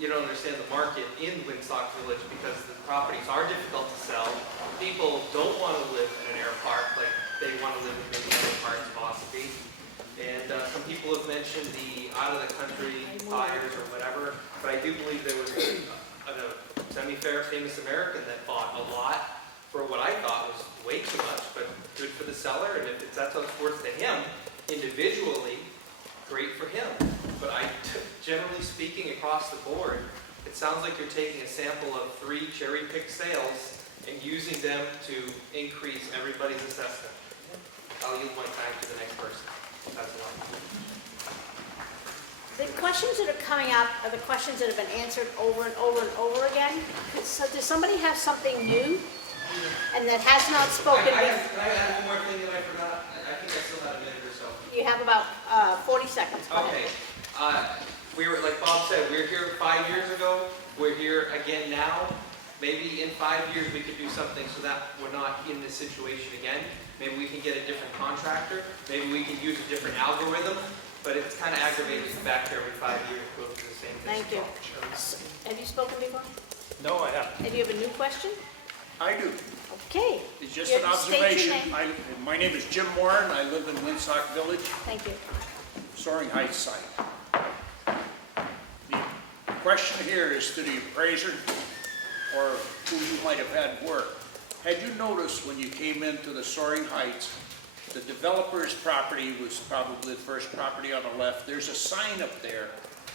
you don't understand the market in Winsock Village because the properties are difficult to sell. People don't want to live in an air park like they want to live in many other parts of Ossipee. And some people have mentioned the out-of-the-country buyers or whatever, but I do believe there was a semi-fair famous American that bought a lot for what I thought was way too much, but good for the seller, and if that's what's worth to him individually, great for him. But generally speaking, across the board, it sounds like you're taking a sample of 3 cherry-picked sales and using them to increase everybody's assessment. I'll yield my time to the next person. That's the one. The questions that are coming up are the questions that have been answered over and over and over again. So does somebody have something new and that has not spoken? Can I add one more thing that I forgot? I think I still have a minute or so. You have about 40 seconds. Go ahead. Okay. We were, like Bob said, we were here 5 years ago. We're here again now. Maybe in 5 years we could do something so that we're not in this situation again. Maybe we can get a different contractor. Maybe we can use a different algorithm. But it's kind of aggravating to back here every 5 years to go through the same thing. Thank you. Have you spoken before? No, I haven't. And you have a new question? I do. Okay. It's just Yeah, an state your observation. name. My name is Jim Warren. I live in Woonsock Village, Thank you. Soaring Heights site. The question here is to the appraiser or who you might have had work. Had you noticed when you came into the Soaring Heights, the developer's property was probably the first property on the left. There's a sign up there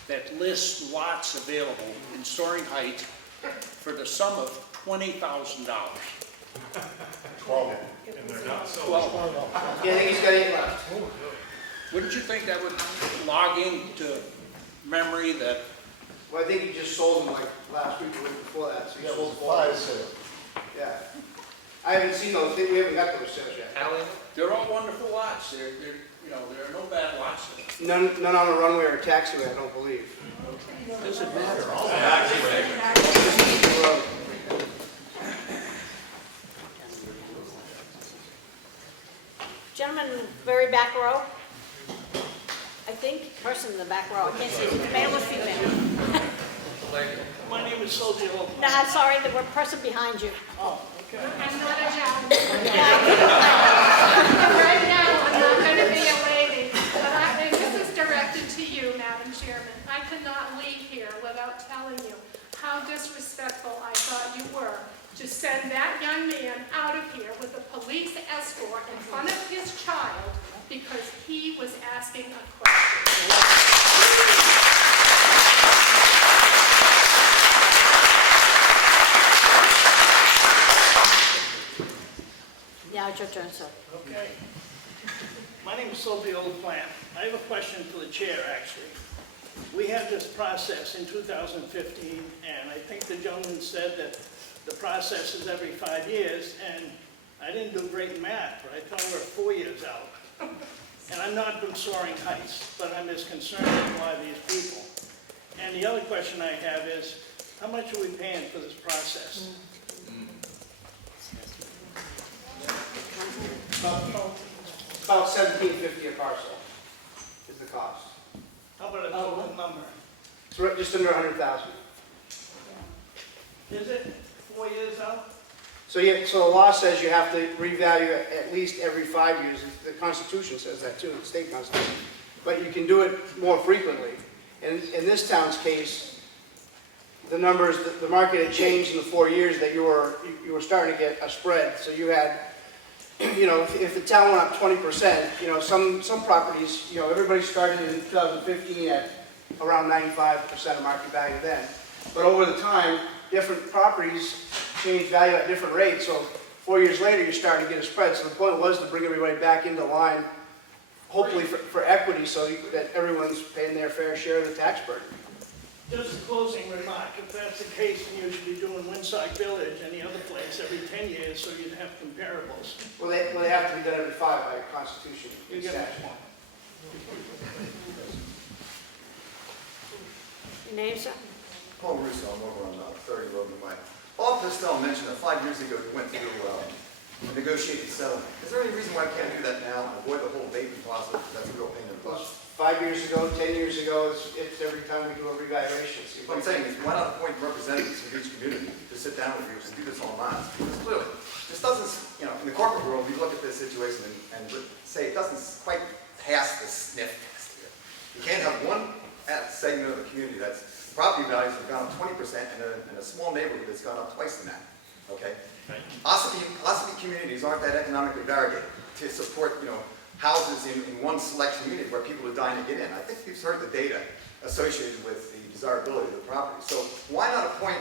that lists lots available in Soaring Heights for the sum of $20,000. 12. And they're not sold. 12. Yeah, I think he's got 8 left. Wouldn't you think that would log into memory that? Well, I think he just sold them like last week or the week before that. So he Yeah, sold well, 4. fire sale. Yeah. I haven't seen those. We haven't got those sales yet. They're all wonderful lots. There are no bad lots in None on a runway or a taxiway, I don't believe. Doesn't matter. Gentleman, very back row. I think, person in the back row. I can't see, male or female? My name is Soldier Hope. No, I'm sorry, the person behind you. Oh, okay. I'm not a gentleman. Right now, I'm not going to be a lady, but this is directed to you, Madam Chairman. I could not leave here without telling you how disrespectful I thought you were to send that young man out of here with a police escort in front of his child because he was asking a question. Now it's your turn, sir. Okay. My name is Sophie Oldplant. I have a question for the chair, actually. We had this process in 2015, and I think the gentleman said that the process is every 5 years, and I didn't do great math, but I thought we were 4 years out. And I'm not from Soaring Heights, but I'm as concerned as a lot of these people. And the other question I have is, how much are we paying for this process? About $17.50 a parcel is the cost. How about a total number? It's just under 100,000. Is it 4 years out? So yeah, so the law says you have to revalue it at least every 5 years. The Constitution says that too, the state constitution. But you can do it more frequently. And in this town's case, the numbers, the market had changed in the 4 years that you were starting to get a spread. So you had, you know, if the town went up 20%, you know, some properties, you know, everybody started in 2015 at around 95% of market value then. But over the time, different properties change value at different rates. So 4 years later, you're starting to get a spread. So the point was to bring everybody back into line, hopefully for equity, so that everyone's paying their fair share of the tax burden. Just a closing remark, if that's the case, then you should be doing Woonsock Village and the other place every 10 years, so you'd have comparables. Well, they have to be done every 5 by Constitution. You get statute. Your name, sir? Paul Russo, I'm over on 30 Logan Way. Bob Costello mentioned that 5 years ago you went through a negotiated settlement. Is there any reason why I can't do that now and avoid the whole abatement process? That's a real pain in the butt. 5 years ago, 10 years ago, it's every time we do a revaluation. What I'm saying is, why not appoint representatives from each community to sit down with you and do this online? Because clearly, this doesn't, you know, in the corporate world, we look at this situation and say it doesn't quite pass the sniff test here. You can't have one segment of the community that's property values have gone up 20% and in a small neighborhood that's gone up twice than that. Okay? Ossipee communities aren't that economically variegated to support, you know, houses in one select community where people are dying to get in. I think you've heard the data associated with the desirability of the property. So why not appoint,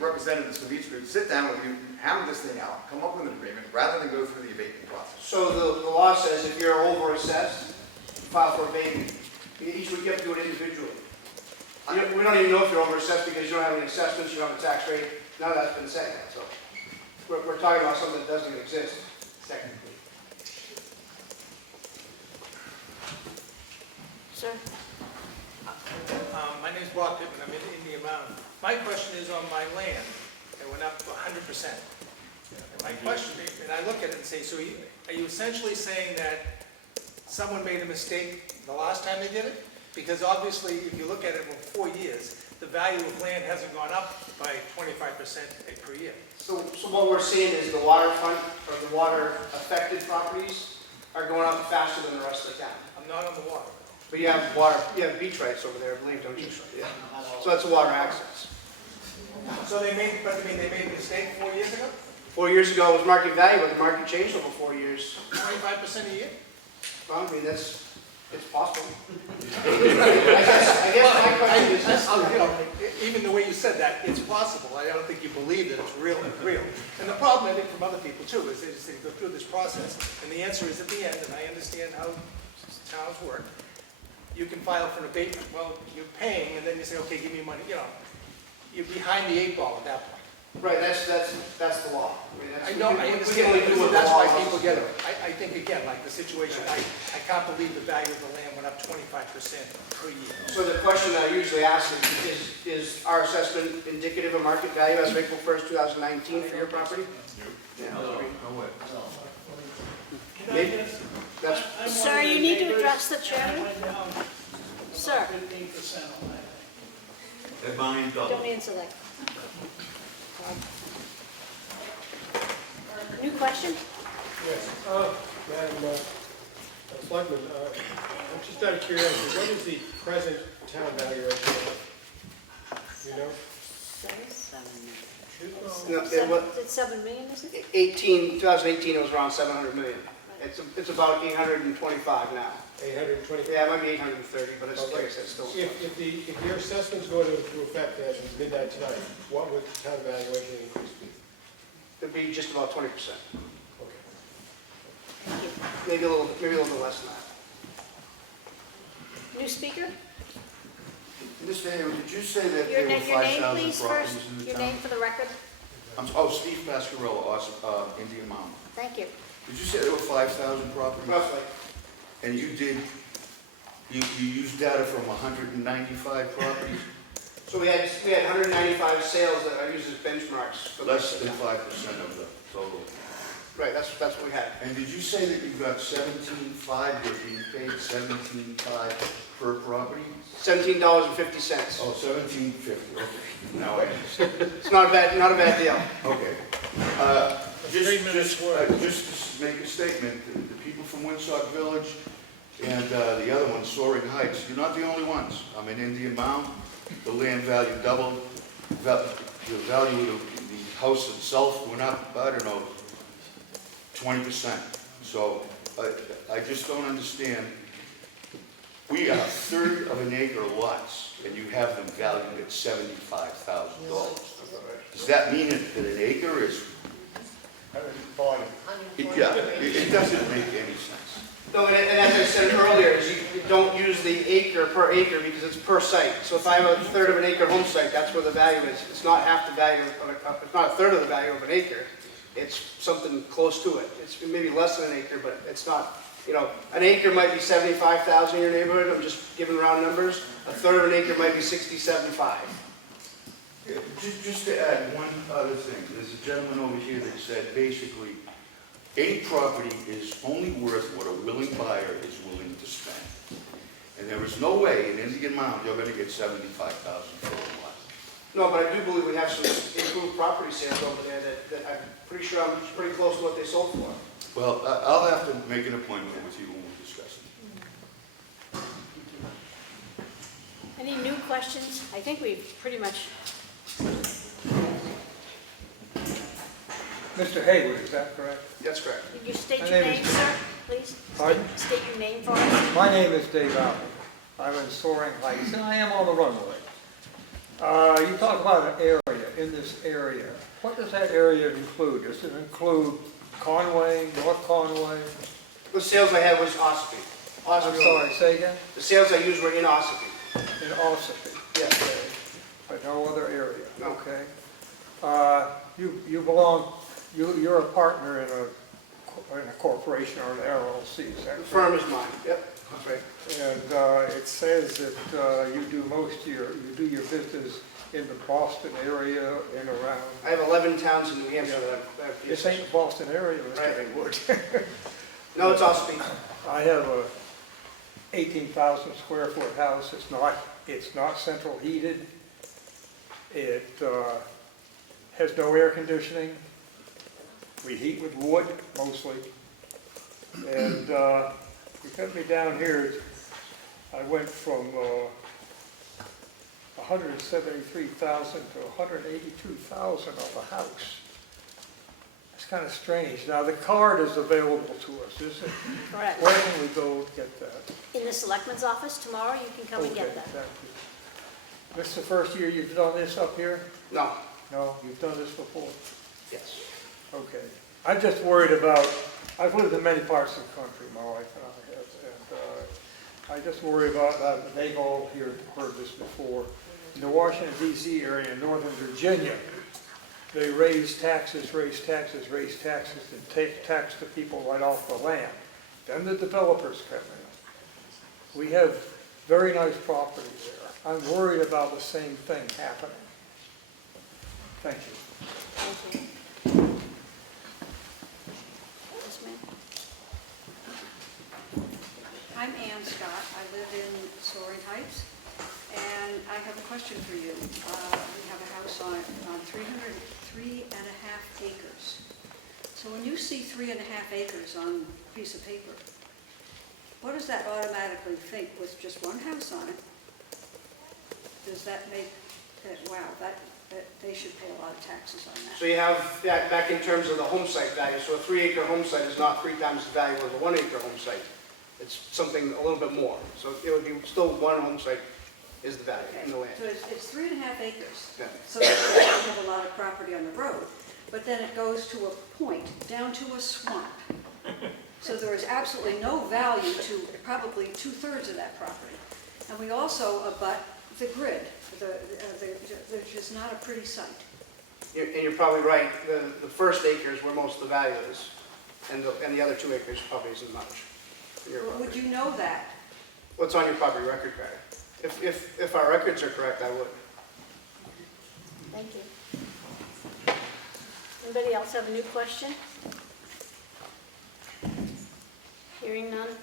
representatives from each group, sit down with you, hammer this thing out, come up with an agreement, rather than go through the abatement process? So the law says if you're over-assessed, file for abatement. Each would get to do it individually. We don't even know if you're over-assessed because you don't have any assessments, you don't have a tax rate. None of that's been set yet, so we're talking about something that doesn't even exist, technically. Sir? My name's Bob Pittman, I'm in Indian Mountain. My question is on my land, it went up 100%. And my question, and I look at it and say, so are you essentially saying that someone made a mistake the last time they did it? Because obviously, if you look at it for 4 years, the value of land hasn't gone up by 25% per year. So what we're seeing is the waterfront, or the water-affected properties are going up faster than the rest of the town. I'm not on the water. But you have water, you have beach rights over there, I believe, don't you? Yeah. So that's water access. So they made a mistake 4 years ago? 4 years ago, it was market value, but the market changed over 4 years. 25% a year? Well, I mean, it's possible. I guess my question is, even the way you said that, it's possible. I don't think you believe that it's real. And the problem, I think, from other people too, is they just go through this process, and the answer is at the end, and I understand how towns work, you can file for an abatement. Well, you're paying, and then you say, okay, give me money. You're behind the 8 ball at that point. right, that's the law. I know, I understand, but that's why people get it. I think, again, like the situation, I can't believe the value of the land went up 25% per year. So the question that I usually ask is our assessment indicative of market value as of April 1st, 2019 for your property? Yeah. No way. Maybe. That's, Sir, you need to address the chairman. Sir, don't answer that. New question? Yes, Madam Selectman, I'm just out of curiosity, what is the present town valuation? You know? It's 7 million, isn't it? 2018, it was around 700 million. It's about 825 now. 820? Yeah, it might be 830, but it's like I said, still. If your assessments go into effect as of midnight tonight, what would the town valuation increase be? It'd be just about 20%. Okay. Maybe a little bit less than that. New speaker? Mr. Hayward, did you say that Your there were name, 5,000 please, properties first. in the Your town? name for the record. Steve Pasquarello, Indian Mountain. Thank you. Did you say there were 5,000 properties? Roughly. And you used data from 195 properties? So we had 195 sales that I used as benchmarks. For Less than 5% of the total. Right, that's what we had. And did you say that you got 17.5, you're being paid 17.5 per property? $17.50. Oh, 17.50, okay. Now I understand. It's not a bad deal. Okay. Just to make a statement, the people from Woonsock Village and the other one, Soaring Heights, you're not the only ones. I'm in Indian Mountain, the land value doubled, the value of the house itself went up, I don't know, 20%. So I just don't understand. We are a third of an acre lots, and you have them valued at $75,000. Does that mean that an acre is? Yeah, it doesn't make any sense. No, and as I said earlier, is you don't use the acre per acre because it's per site. So if I have a third of an acre home site, that's where the value is. It's not half the value, it's not a third of the value of an acre. It's something close to it. It's maybe less than an acre, but it's not, an acre might be 75,000 in your neighborhood. I'm just giving round numbers. A third of an acre might be 67.5. Yeah, just to add one other thing, there's a gentleman over here that said basically, any property is only worth what a willing buyer is willing to spend. And there is no way in Indian Mountain you're going to get 75,000 for a lot. No, but I do believe we have some improved property sales over there that I'm pretty sure I'm pretty close to what they sold for. Well, I'll have to make an appointment with you when we discuss it. Any new questions? I think we've pretty much. Mr. Hayward, is that correct? That's correct. Could you state My your name name, is- sir, please? Pardon? State your name for us. My name is Dave Allen. I'm in Soaring Heights, and I am on the runway. You talk about an area, in this area. What does that area include? Does it include Conway, North Conway? The sales I had was Ossipee. I'm sorry, say again? The sales I used were in Ossipee. In Ossipee? Yes. Okay. But no other area? No. Okay. You belong, you're a partner in a corporation or an LLC, is that The correct? firm is mine, yep, that's right. And it says that you do you do your business in the Boston area and around. I have 11 towns in New Hampshire that I've This ain't the Boston area, Mr. Right. Haywood. No, it's Ossipee. I have a 18,000 square foot house. It's not central heated. It has no air conditioning. We heat with wood mostly. And you got me down here. I went from 173,000 to 182,000 on the house. It's kind of strange. Now the card is available to us, is it? Correct. Where can we go get that? In the selectman's office tomorrow, you can come and get Okay, that. thank you. This is the first year you've done this up here? No. No, you've done this before? Yes. Okay. I'm just worried about, I've lived in many parts of the country, my wife and I have, and I just worry about, they've all heard this before. In the Washington DC area, in Northern Virginia, they raise taxes, and tax the people right off the land. Then the developers come in. We have very nice property there. I'm worried about the same thing happening. Thank you. Thank you. Yes, ma'am. I'm Ann Scott. I live in Soaring Heights, and I have a question for you. We have a house on 3.5 acres. So when you see 3.5 acres on a piece of paper, what does that automatically think with just one house on it? Does that make that, wow, that they should pay a lot of taxes on that? So you have that back in terms of the home site value. So a 3-acre home site is not 3 times the value of a 1-acre home site. It's something a little bit more. So it would be still one home site is the value in the land. So it's 3.5 acres. Yeah. So you have a lot of property on the road, but then it goes to a point, down to a swamp. So there is absolutely no value to probably 2/3 of that property. And we also abut the grid. There's just not a pretty site. And you're probably right. The first acre is where most of the value is, and the other 2 acres probably isn't much. Would you know that? What's on your property record card? If our records are correct, I would. Thank you. Anybody else have a new question? Hearing none.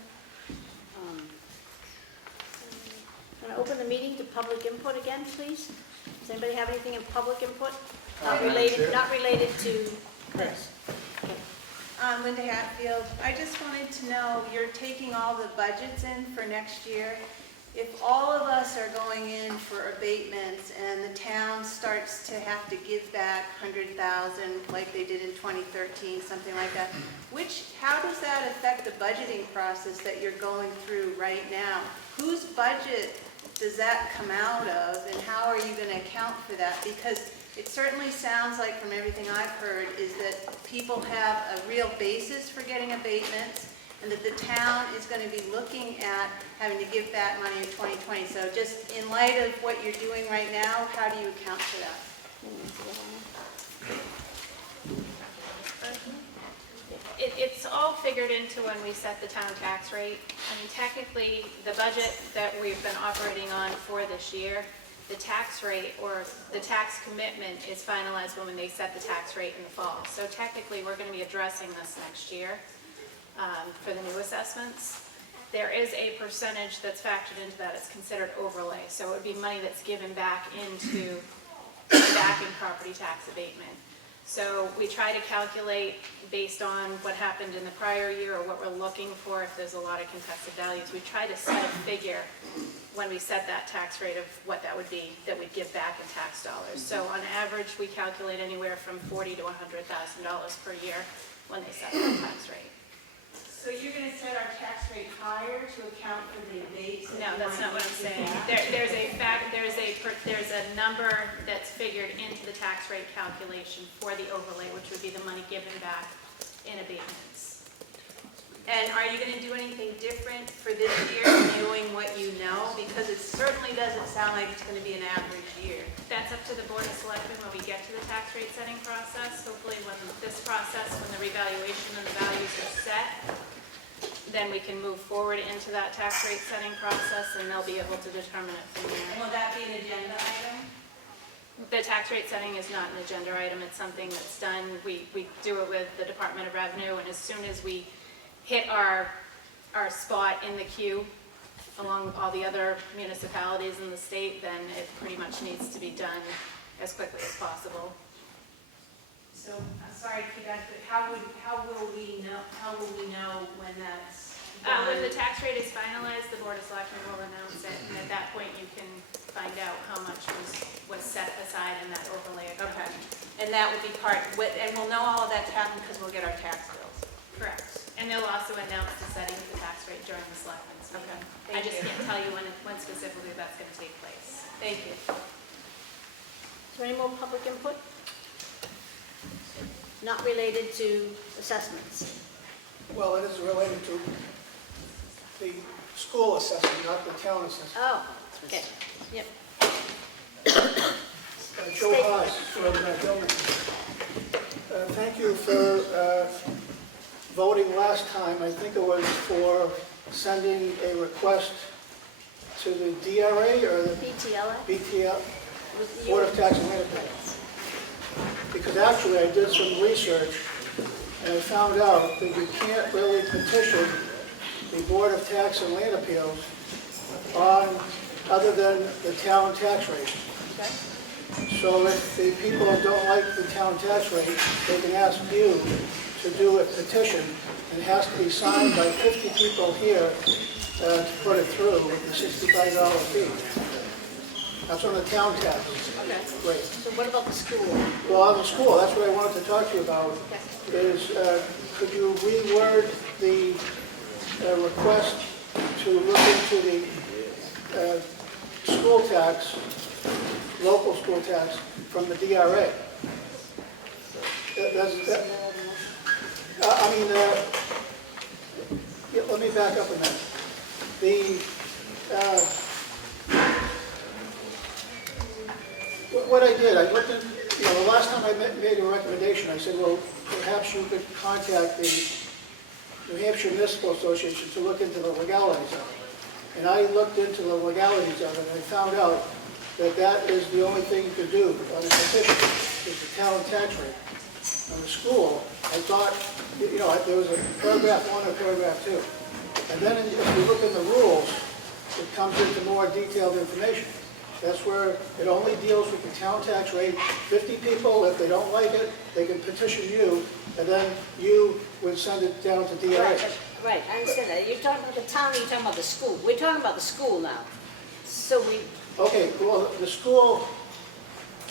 I'm going to open the meeting to public input again, please. Does anybody have anything in public input? Not related to this. Linda Hatfield, I just wanted to know, you're taking all the budgets in for next year. If all of us are going in for abatements and the town starts to have to give back 100,000 like they did in 2013, something like that, how does that affect the budgeting process that you're going through right now? Whose budget does that come out of, and how are you going to account for that? Because it certainly sounds like, from everything I've heard, is that people have a real basis for getting abatements, and that the town is going to be looking at having to give back money in 2020. So just in light of what you're doing right now, how do you account for that? It's all figured into when we set the town tax rate. I mean, technically, the budget that we've been operating on for this year, the tax rate or the tax commitment is finalized when they set the tax rate in the fall. So technically, we're going to be addressing this next year for the new assessments. There is a percentage that's factored into that. It's considered overlay. So it would be money that's given back into backing property tax abatement. So we try to calculate based on what happened in the prior year or what we're looking for if there's a lot of contested values. We try to set a figure when we set that tax rate of what that would be that we'd give back in tax dollars. So on average, we calculate anywhere from $40,000 to $100,000 per year when they set that tax rate. So you're gonna set our tax rate higher to account for the abates? No, that's not what I'm saying. There's a number that's figured into the tax rate calculation for the overlay, which would be the money given back in abatements. And are you gonna do anything different for this year, knowing what you know? Because it certainly doesn't sound like it's gonna be an average year. That's up to the Board of Selectmen when we get to the tax rate setting process. Hopefully when this process, when the revaluation and the values are set, then we can move forward into that tax rate setting process and they'll be able to determine it from And there. will that be an agenda item? The tax rate setting is not an agenda item. It's something that's done. We do it with the Department of Revenue, and as soon as we hit our spot in the queue along all the other municipalities in the state, then it pretty much needs to be done as quickly as possible. So, I'm sorry to keep asking, but how will we know when that's done? When the tax rate is finalized, the Board of Selectmen will announce it, and at that point, you can find out how much was set aside in that overlay account. Okay, and that will be and we'll know all of that's happened because we'll get our tax bills. Correct. And they'll also announce the setting of the tax rate during the Selectmen's meeting. Okay, I thank just you. can't tell you when specifically that's going to take place. Thank you. Is there any more public input? Not related to assessments? Well, it is related to the school assessment, not the town assessment. Oh, okay, yep. Joe Haas, Resident Building. Thank you for voting last time. I think it was for sending a request to the DRA or the BTL, Board of Tax and Land Appeals. Because actually I did some research and I found out that you can't really petition the Board of Tax and Land Appeals on other than the town tax rate. So if the people don't like the town tax rate, they can ask you to do a petition, and it has to be signed by 50 people here to put it through with the $65 fee. That's on the town tax rate. So what about the school? Well, on the school, that's what I wanted to talk to you about, is could you reword the request to look into the school tax, local school tax from the DRA? Let me back up a minute. What I did, I looked at, the last time I made a recommendation, I said, well, perhaps you could contact the New Hampshire Municipal Association to look into the legalities of it. And I looked into the legalities of it, and I found out that that is the only thing you could do on a petition, is the town tax rate. On the school, I thought, there was a paragraph 1 or paragraph 2. And then if you look in the rules, it comes into more detailed information. That's where it only deals with the town tax rate. 50 people, if they don't like it, they can petition you, and then you would send it down to DRA. Right, I understand that. You're talking about the town, or you're talking about the school? We're talking about the school now. So Okay, well, the school,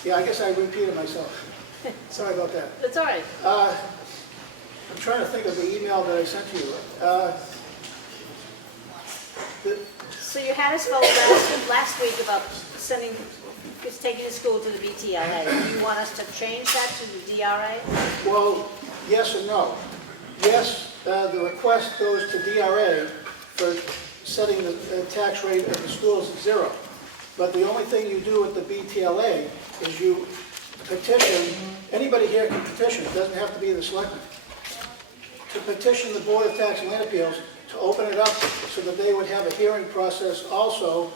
I guess I repeated myself. Sorry about that. That's all right. I'm trying to think of the email that I sent to you. So you had us vote last week about taking the school to the BTLA. Do you want us to change that to the DRA? Well, yes and no. Yes, the request goes to DRA for setting the tax rate of the schools at 0. But the only thing you do with the BTLA is you petition, anybody here can petition, it doesn't have to be the selectmen, to petition the Board of Tax and Land Appeals to open it up so that they would have a hearing process also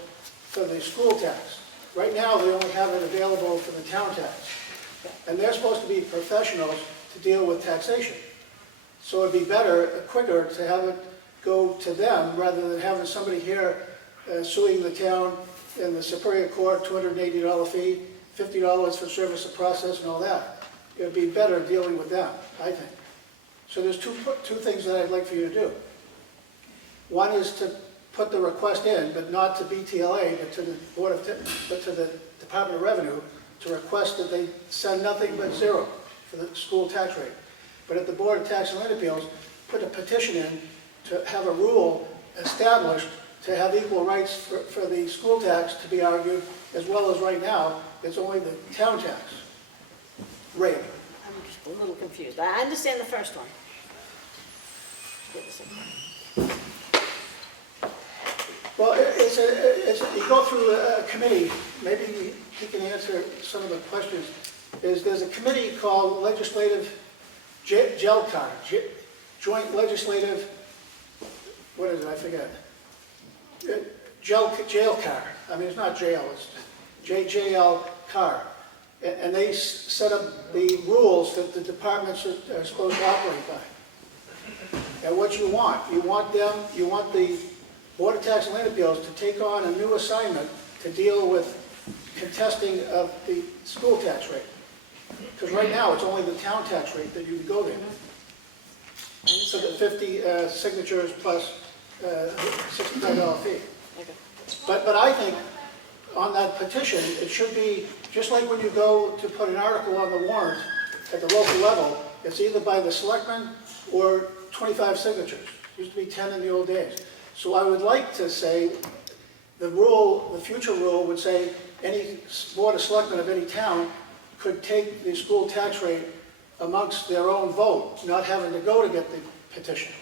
for the school tax. Right now, they only have it available for the town tax. And they're supposed to be professionals to deal with taxation. So it'd be better, quicker, to have it go to them rather than having somebody here suing the town in the Superior Court, $280 fee, $50 for service of process and all that. It would be better dealing with them, I think. So there's two things that I'd like for you to do. One is to put the request in, but not to BTLA, but to the Department of Revenue, to request that they send nothing but 0 for the school tax rate. But at the Board of Tax and Land Appeals, put a petition in to have a rule established to have equal rights for the school tax to be argued, as well as right now, it's only the town tax rate. I'm just a little confused. I understand the first one. Get the second one. Well, you go through a committee, maybe he can answer some of the questions. There's a committee called Legislative JELCAR, Joint Legislative, what is it, I forget. JELCAR, I mean, it's not jail, it's JJLCAR. And they set up the rules that the departments are supposed to operate by. And what you want the Board of Tax and Land Appeals to take on a new assignment to deal with contesting of the school tax rate. Because right now, it's only the town tax rate that you can go there. So the 50 signatures plus $65 fee. But I think on that petition, it should be, just like when you go to put an article on the warrant at the local level, it's either by the selectmen or 25 signatures. It used to be 10 in the old days. So I would like to say, the future rule would say any board of selectmen of any town could take the school tax rate amongst their own vote, not having to go to get the petition,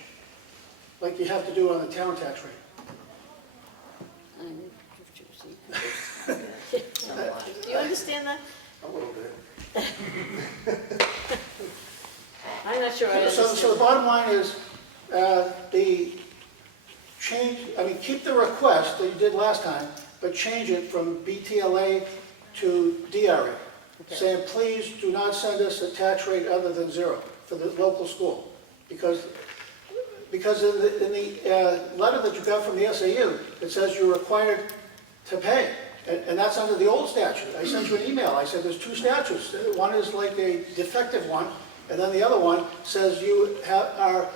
like you have to do on the town tax rate. Do you understand that? A little bit. I'm not sure I understand. So the bottom line is, keep the request that you did last time, but change it from BTLA to DRA. Okay. Saying, please do not send us a tax rate other than 0 for the local school. Because in the letter that you got from the SAU, it says you're required to pay. And that's under the old statute. I sent you an email. I said there's 2 statutes. One is like a defective one, and then the other one says you are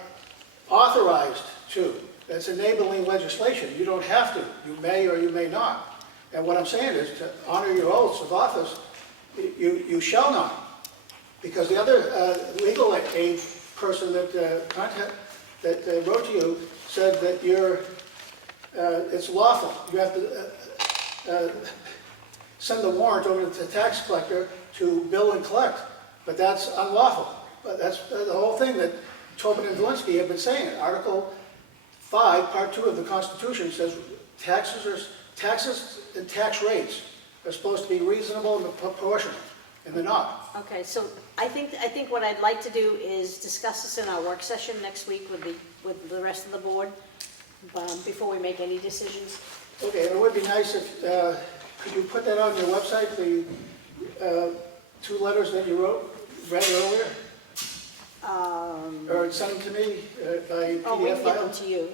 authorized to. That's enabling legislation. You don't have to. You may or you may not. And what I'm saying is to honor your oaths of office, you shall not. Because the other legal aid person that wrote to you said that it's lawful. You have to send the warrant over to the tax collector to bill and collect. But that's unlawful. But that's the whole thing that Tobin and Valinsky have been saying. Article 5, Part 2 of the Constitution says taxes and tax rates are supposed to be reasonable and proportional, and they're not. Okay, so I think what I'd like to do is discuss this in our work session next week with the rest of the board, before we make any decisions. Okay, it would be nice if, could you put that on your website, the 2 letters that you read earlier? Or send them to me by PDF file? Oh, we can get them to you.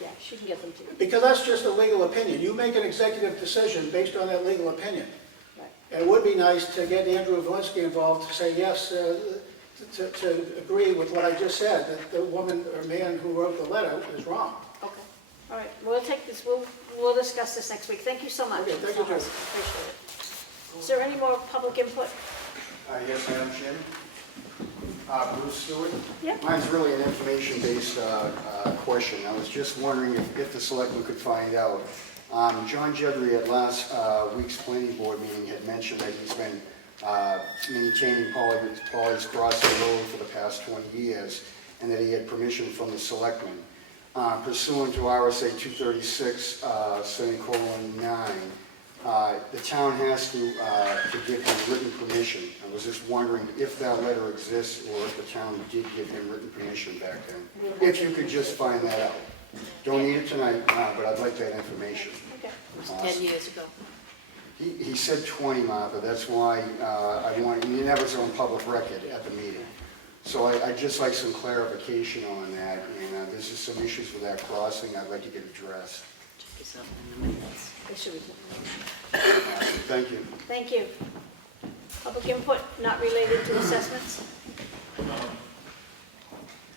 Yeah, she can get them to you. Because that's just a legal opinion. You make an executive decision based on that legal opinion. Right. And it would be nice to get Andrew Valinsky involved to say yes, to agree with what I just said, that the woman or man who wrote the letter is wrong. Okay. All right, we'll take this, we'll discuss this next week. Thank you so much. Okay, thank you, Joe. Appreciate it. Is there any more public input? Yes, Madam Chairman. Bruce Stewart. Yeah. Mine's really an information-based question. I was just wondering if the selectmen could find out. John Jedry at last week's planning board meeting had mentioned that he's been maintaining Polly's Crossing Road for the past 20 years, and that he had permission from the selectmen. Pursuant to RSA 236, semicolon 9, the town has to give him written permission. I was just wondering if that letter exists or if the town did give him written permission back then. If you could just find that out. Don't need it tonight, but I'd like that information. Okay. It was 10 years ago. He said 20, Martha. That's why I wanted, he never was on public record at the meeting. So I'd just like some clarification on that, and there's just some issues with that crossing I'd like to get addressed. It should be. Thank you. Thank you. Public input not related to assessments?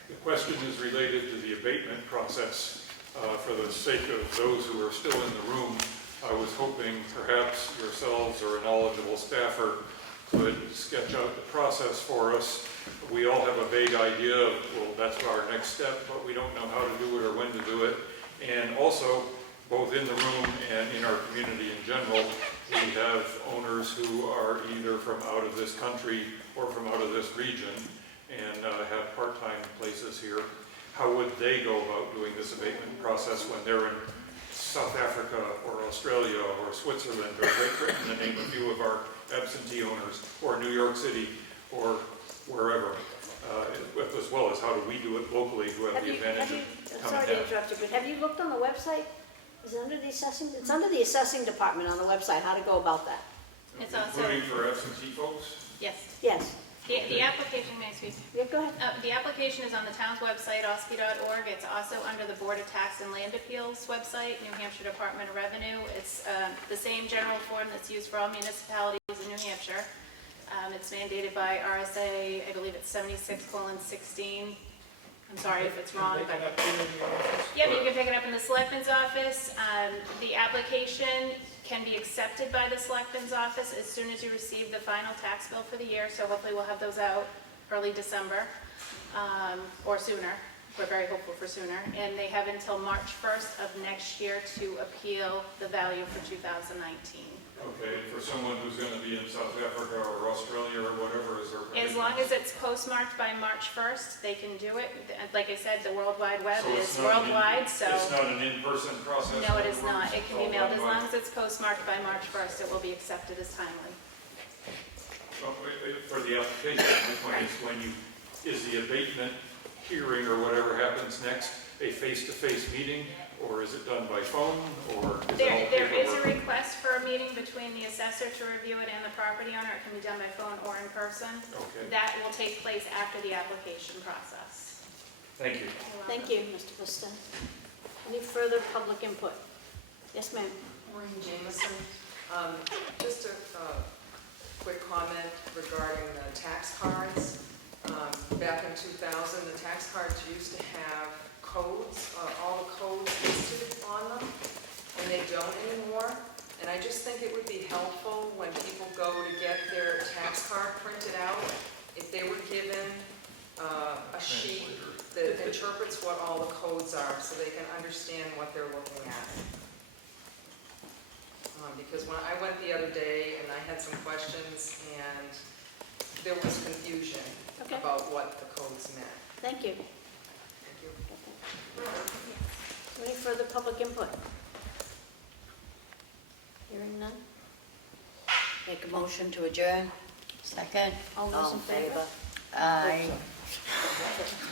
The question is related to the abatement process. For the sake of those who are still in the room, I was hoping perhaps yourselves or a knowledgeable staffer could sketch out the process for us. We all have a vague idea of, well, that's our next step, but we don't know how to do it or when to do it. And also, both in the room and in our community in general, we have owners who are either from out of this country or from out of this region and have part-time places here. How would they go about doing this abatement process when they're in South Africa or Australia or Switzerland or Great Britain, to name a few of our absentee owners, or New York City or wherever, as well as how do we do it locally who have the advantage of coming Sorry to down. interrupt you, but have you looked on the website? Is it under the assessing? It's under the assessing department on the website, how to go about that. It's also, Including for absentee folks? yes. Yes. The application, may I speak? Yeah, go ahead. The application is on the town's website, ossipee.org. It's also under the Board of Tax and Land Appeals website, New Hampshire Department of Revenue. It's the same general form that's used for all municipalities in New Hampshire. It's mandated by RSA, I believe it's 76:16. I'm sorry if it's wrong, but. Yep, you can pick it up in the Selectmen's office. The application can be accepted by the Selectmen's office as soon as you receive the final tax bill for the year, so hopefully we'll have those out early December, or sooner. We're very hopeful for sooner. And they have until March 1st of next year to appeal the value for 2019. Okay, for someone who's going to be in South Africa or Australia or whatever, is there? As long as it's postmarked by March 1st, they can do it. Like I said, the World Wide Web So is it's not worldwide, so. It's not an in-person process? No, it in is other not. words? It can be It's mailed. all As long online. as it's postmarked by March 1st, it will be accepted as timely. For the application, my point is is the abatement hearing or whatever happens next a face-to-face meeting, or is it done by phone, or is it all There is a paperwork? request for a meeting between the assessor to review it and the property owner. It can be done by phone or in person. Okay. That will take place after the application process. Thank you. Thank you, Mr. Liston. Any further public input? Yes, ma'am. Maureen Jameson. Just a quick comment regarding the tax cards. Back in 2000, the tax cards used to have codes, all the codes listed on them, and they don't anymore. And I just think it would be helpful when people go to get their tax card printed out, if they were given a sheet that interprets what all the codes are, so they can understand what they're looking at. Because when I went the other day and I had some questions, and there was confusion about what the codes meant. Thank you. Thank you. Any further public input? Hearing none? Make a motion to adjourn. Second. All those in favor? Aye. Oh, sorry.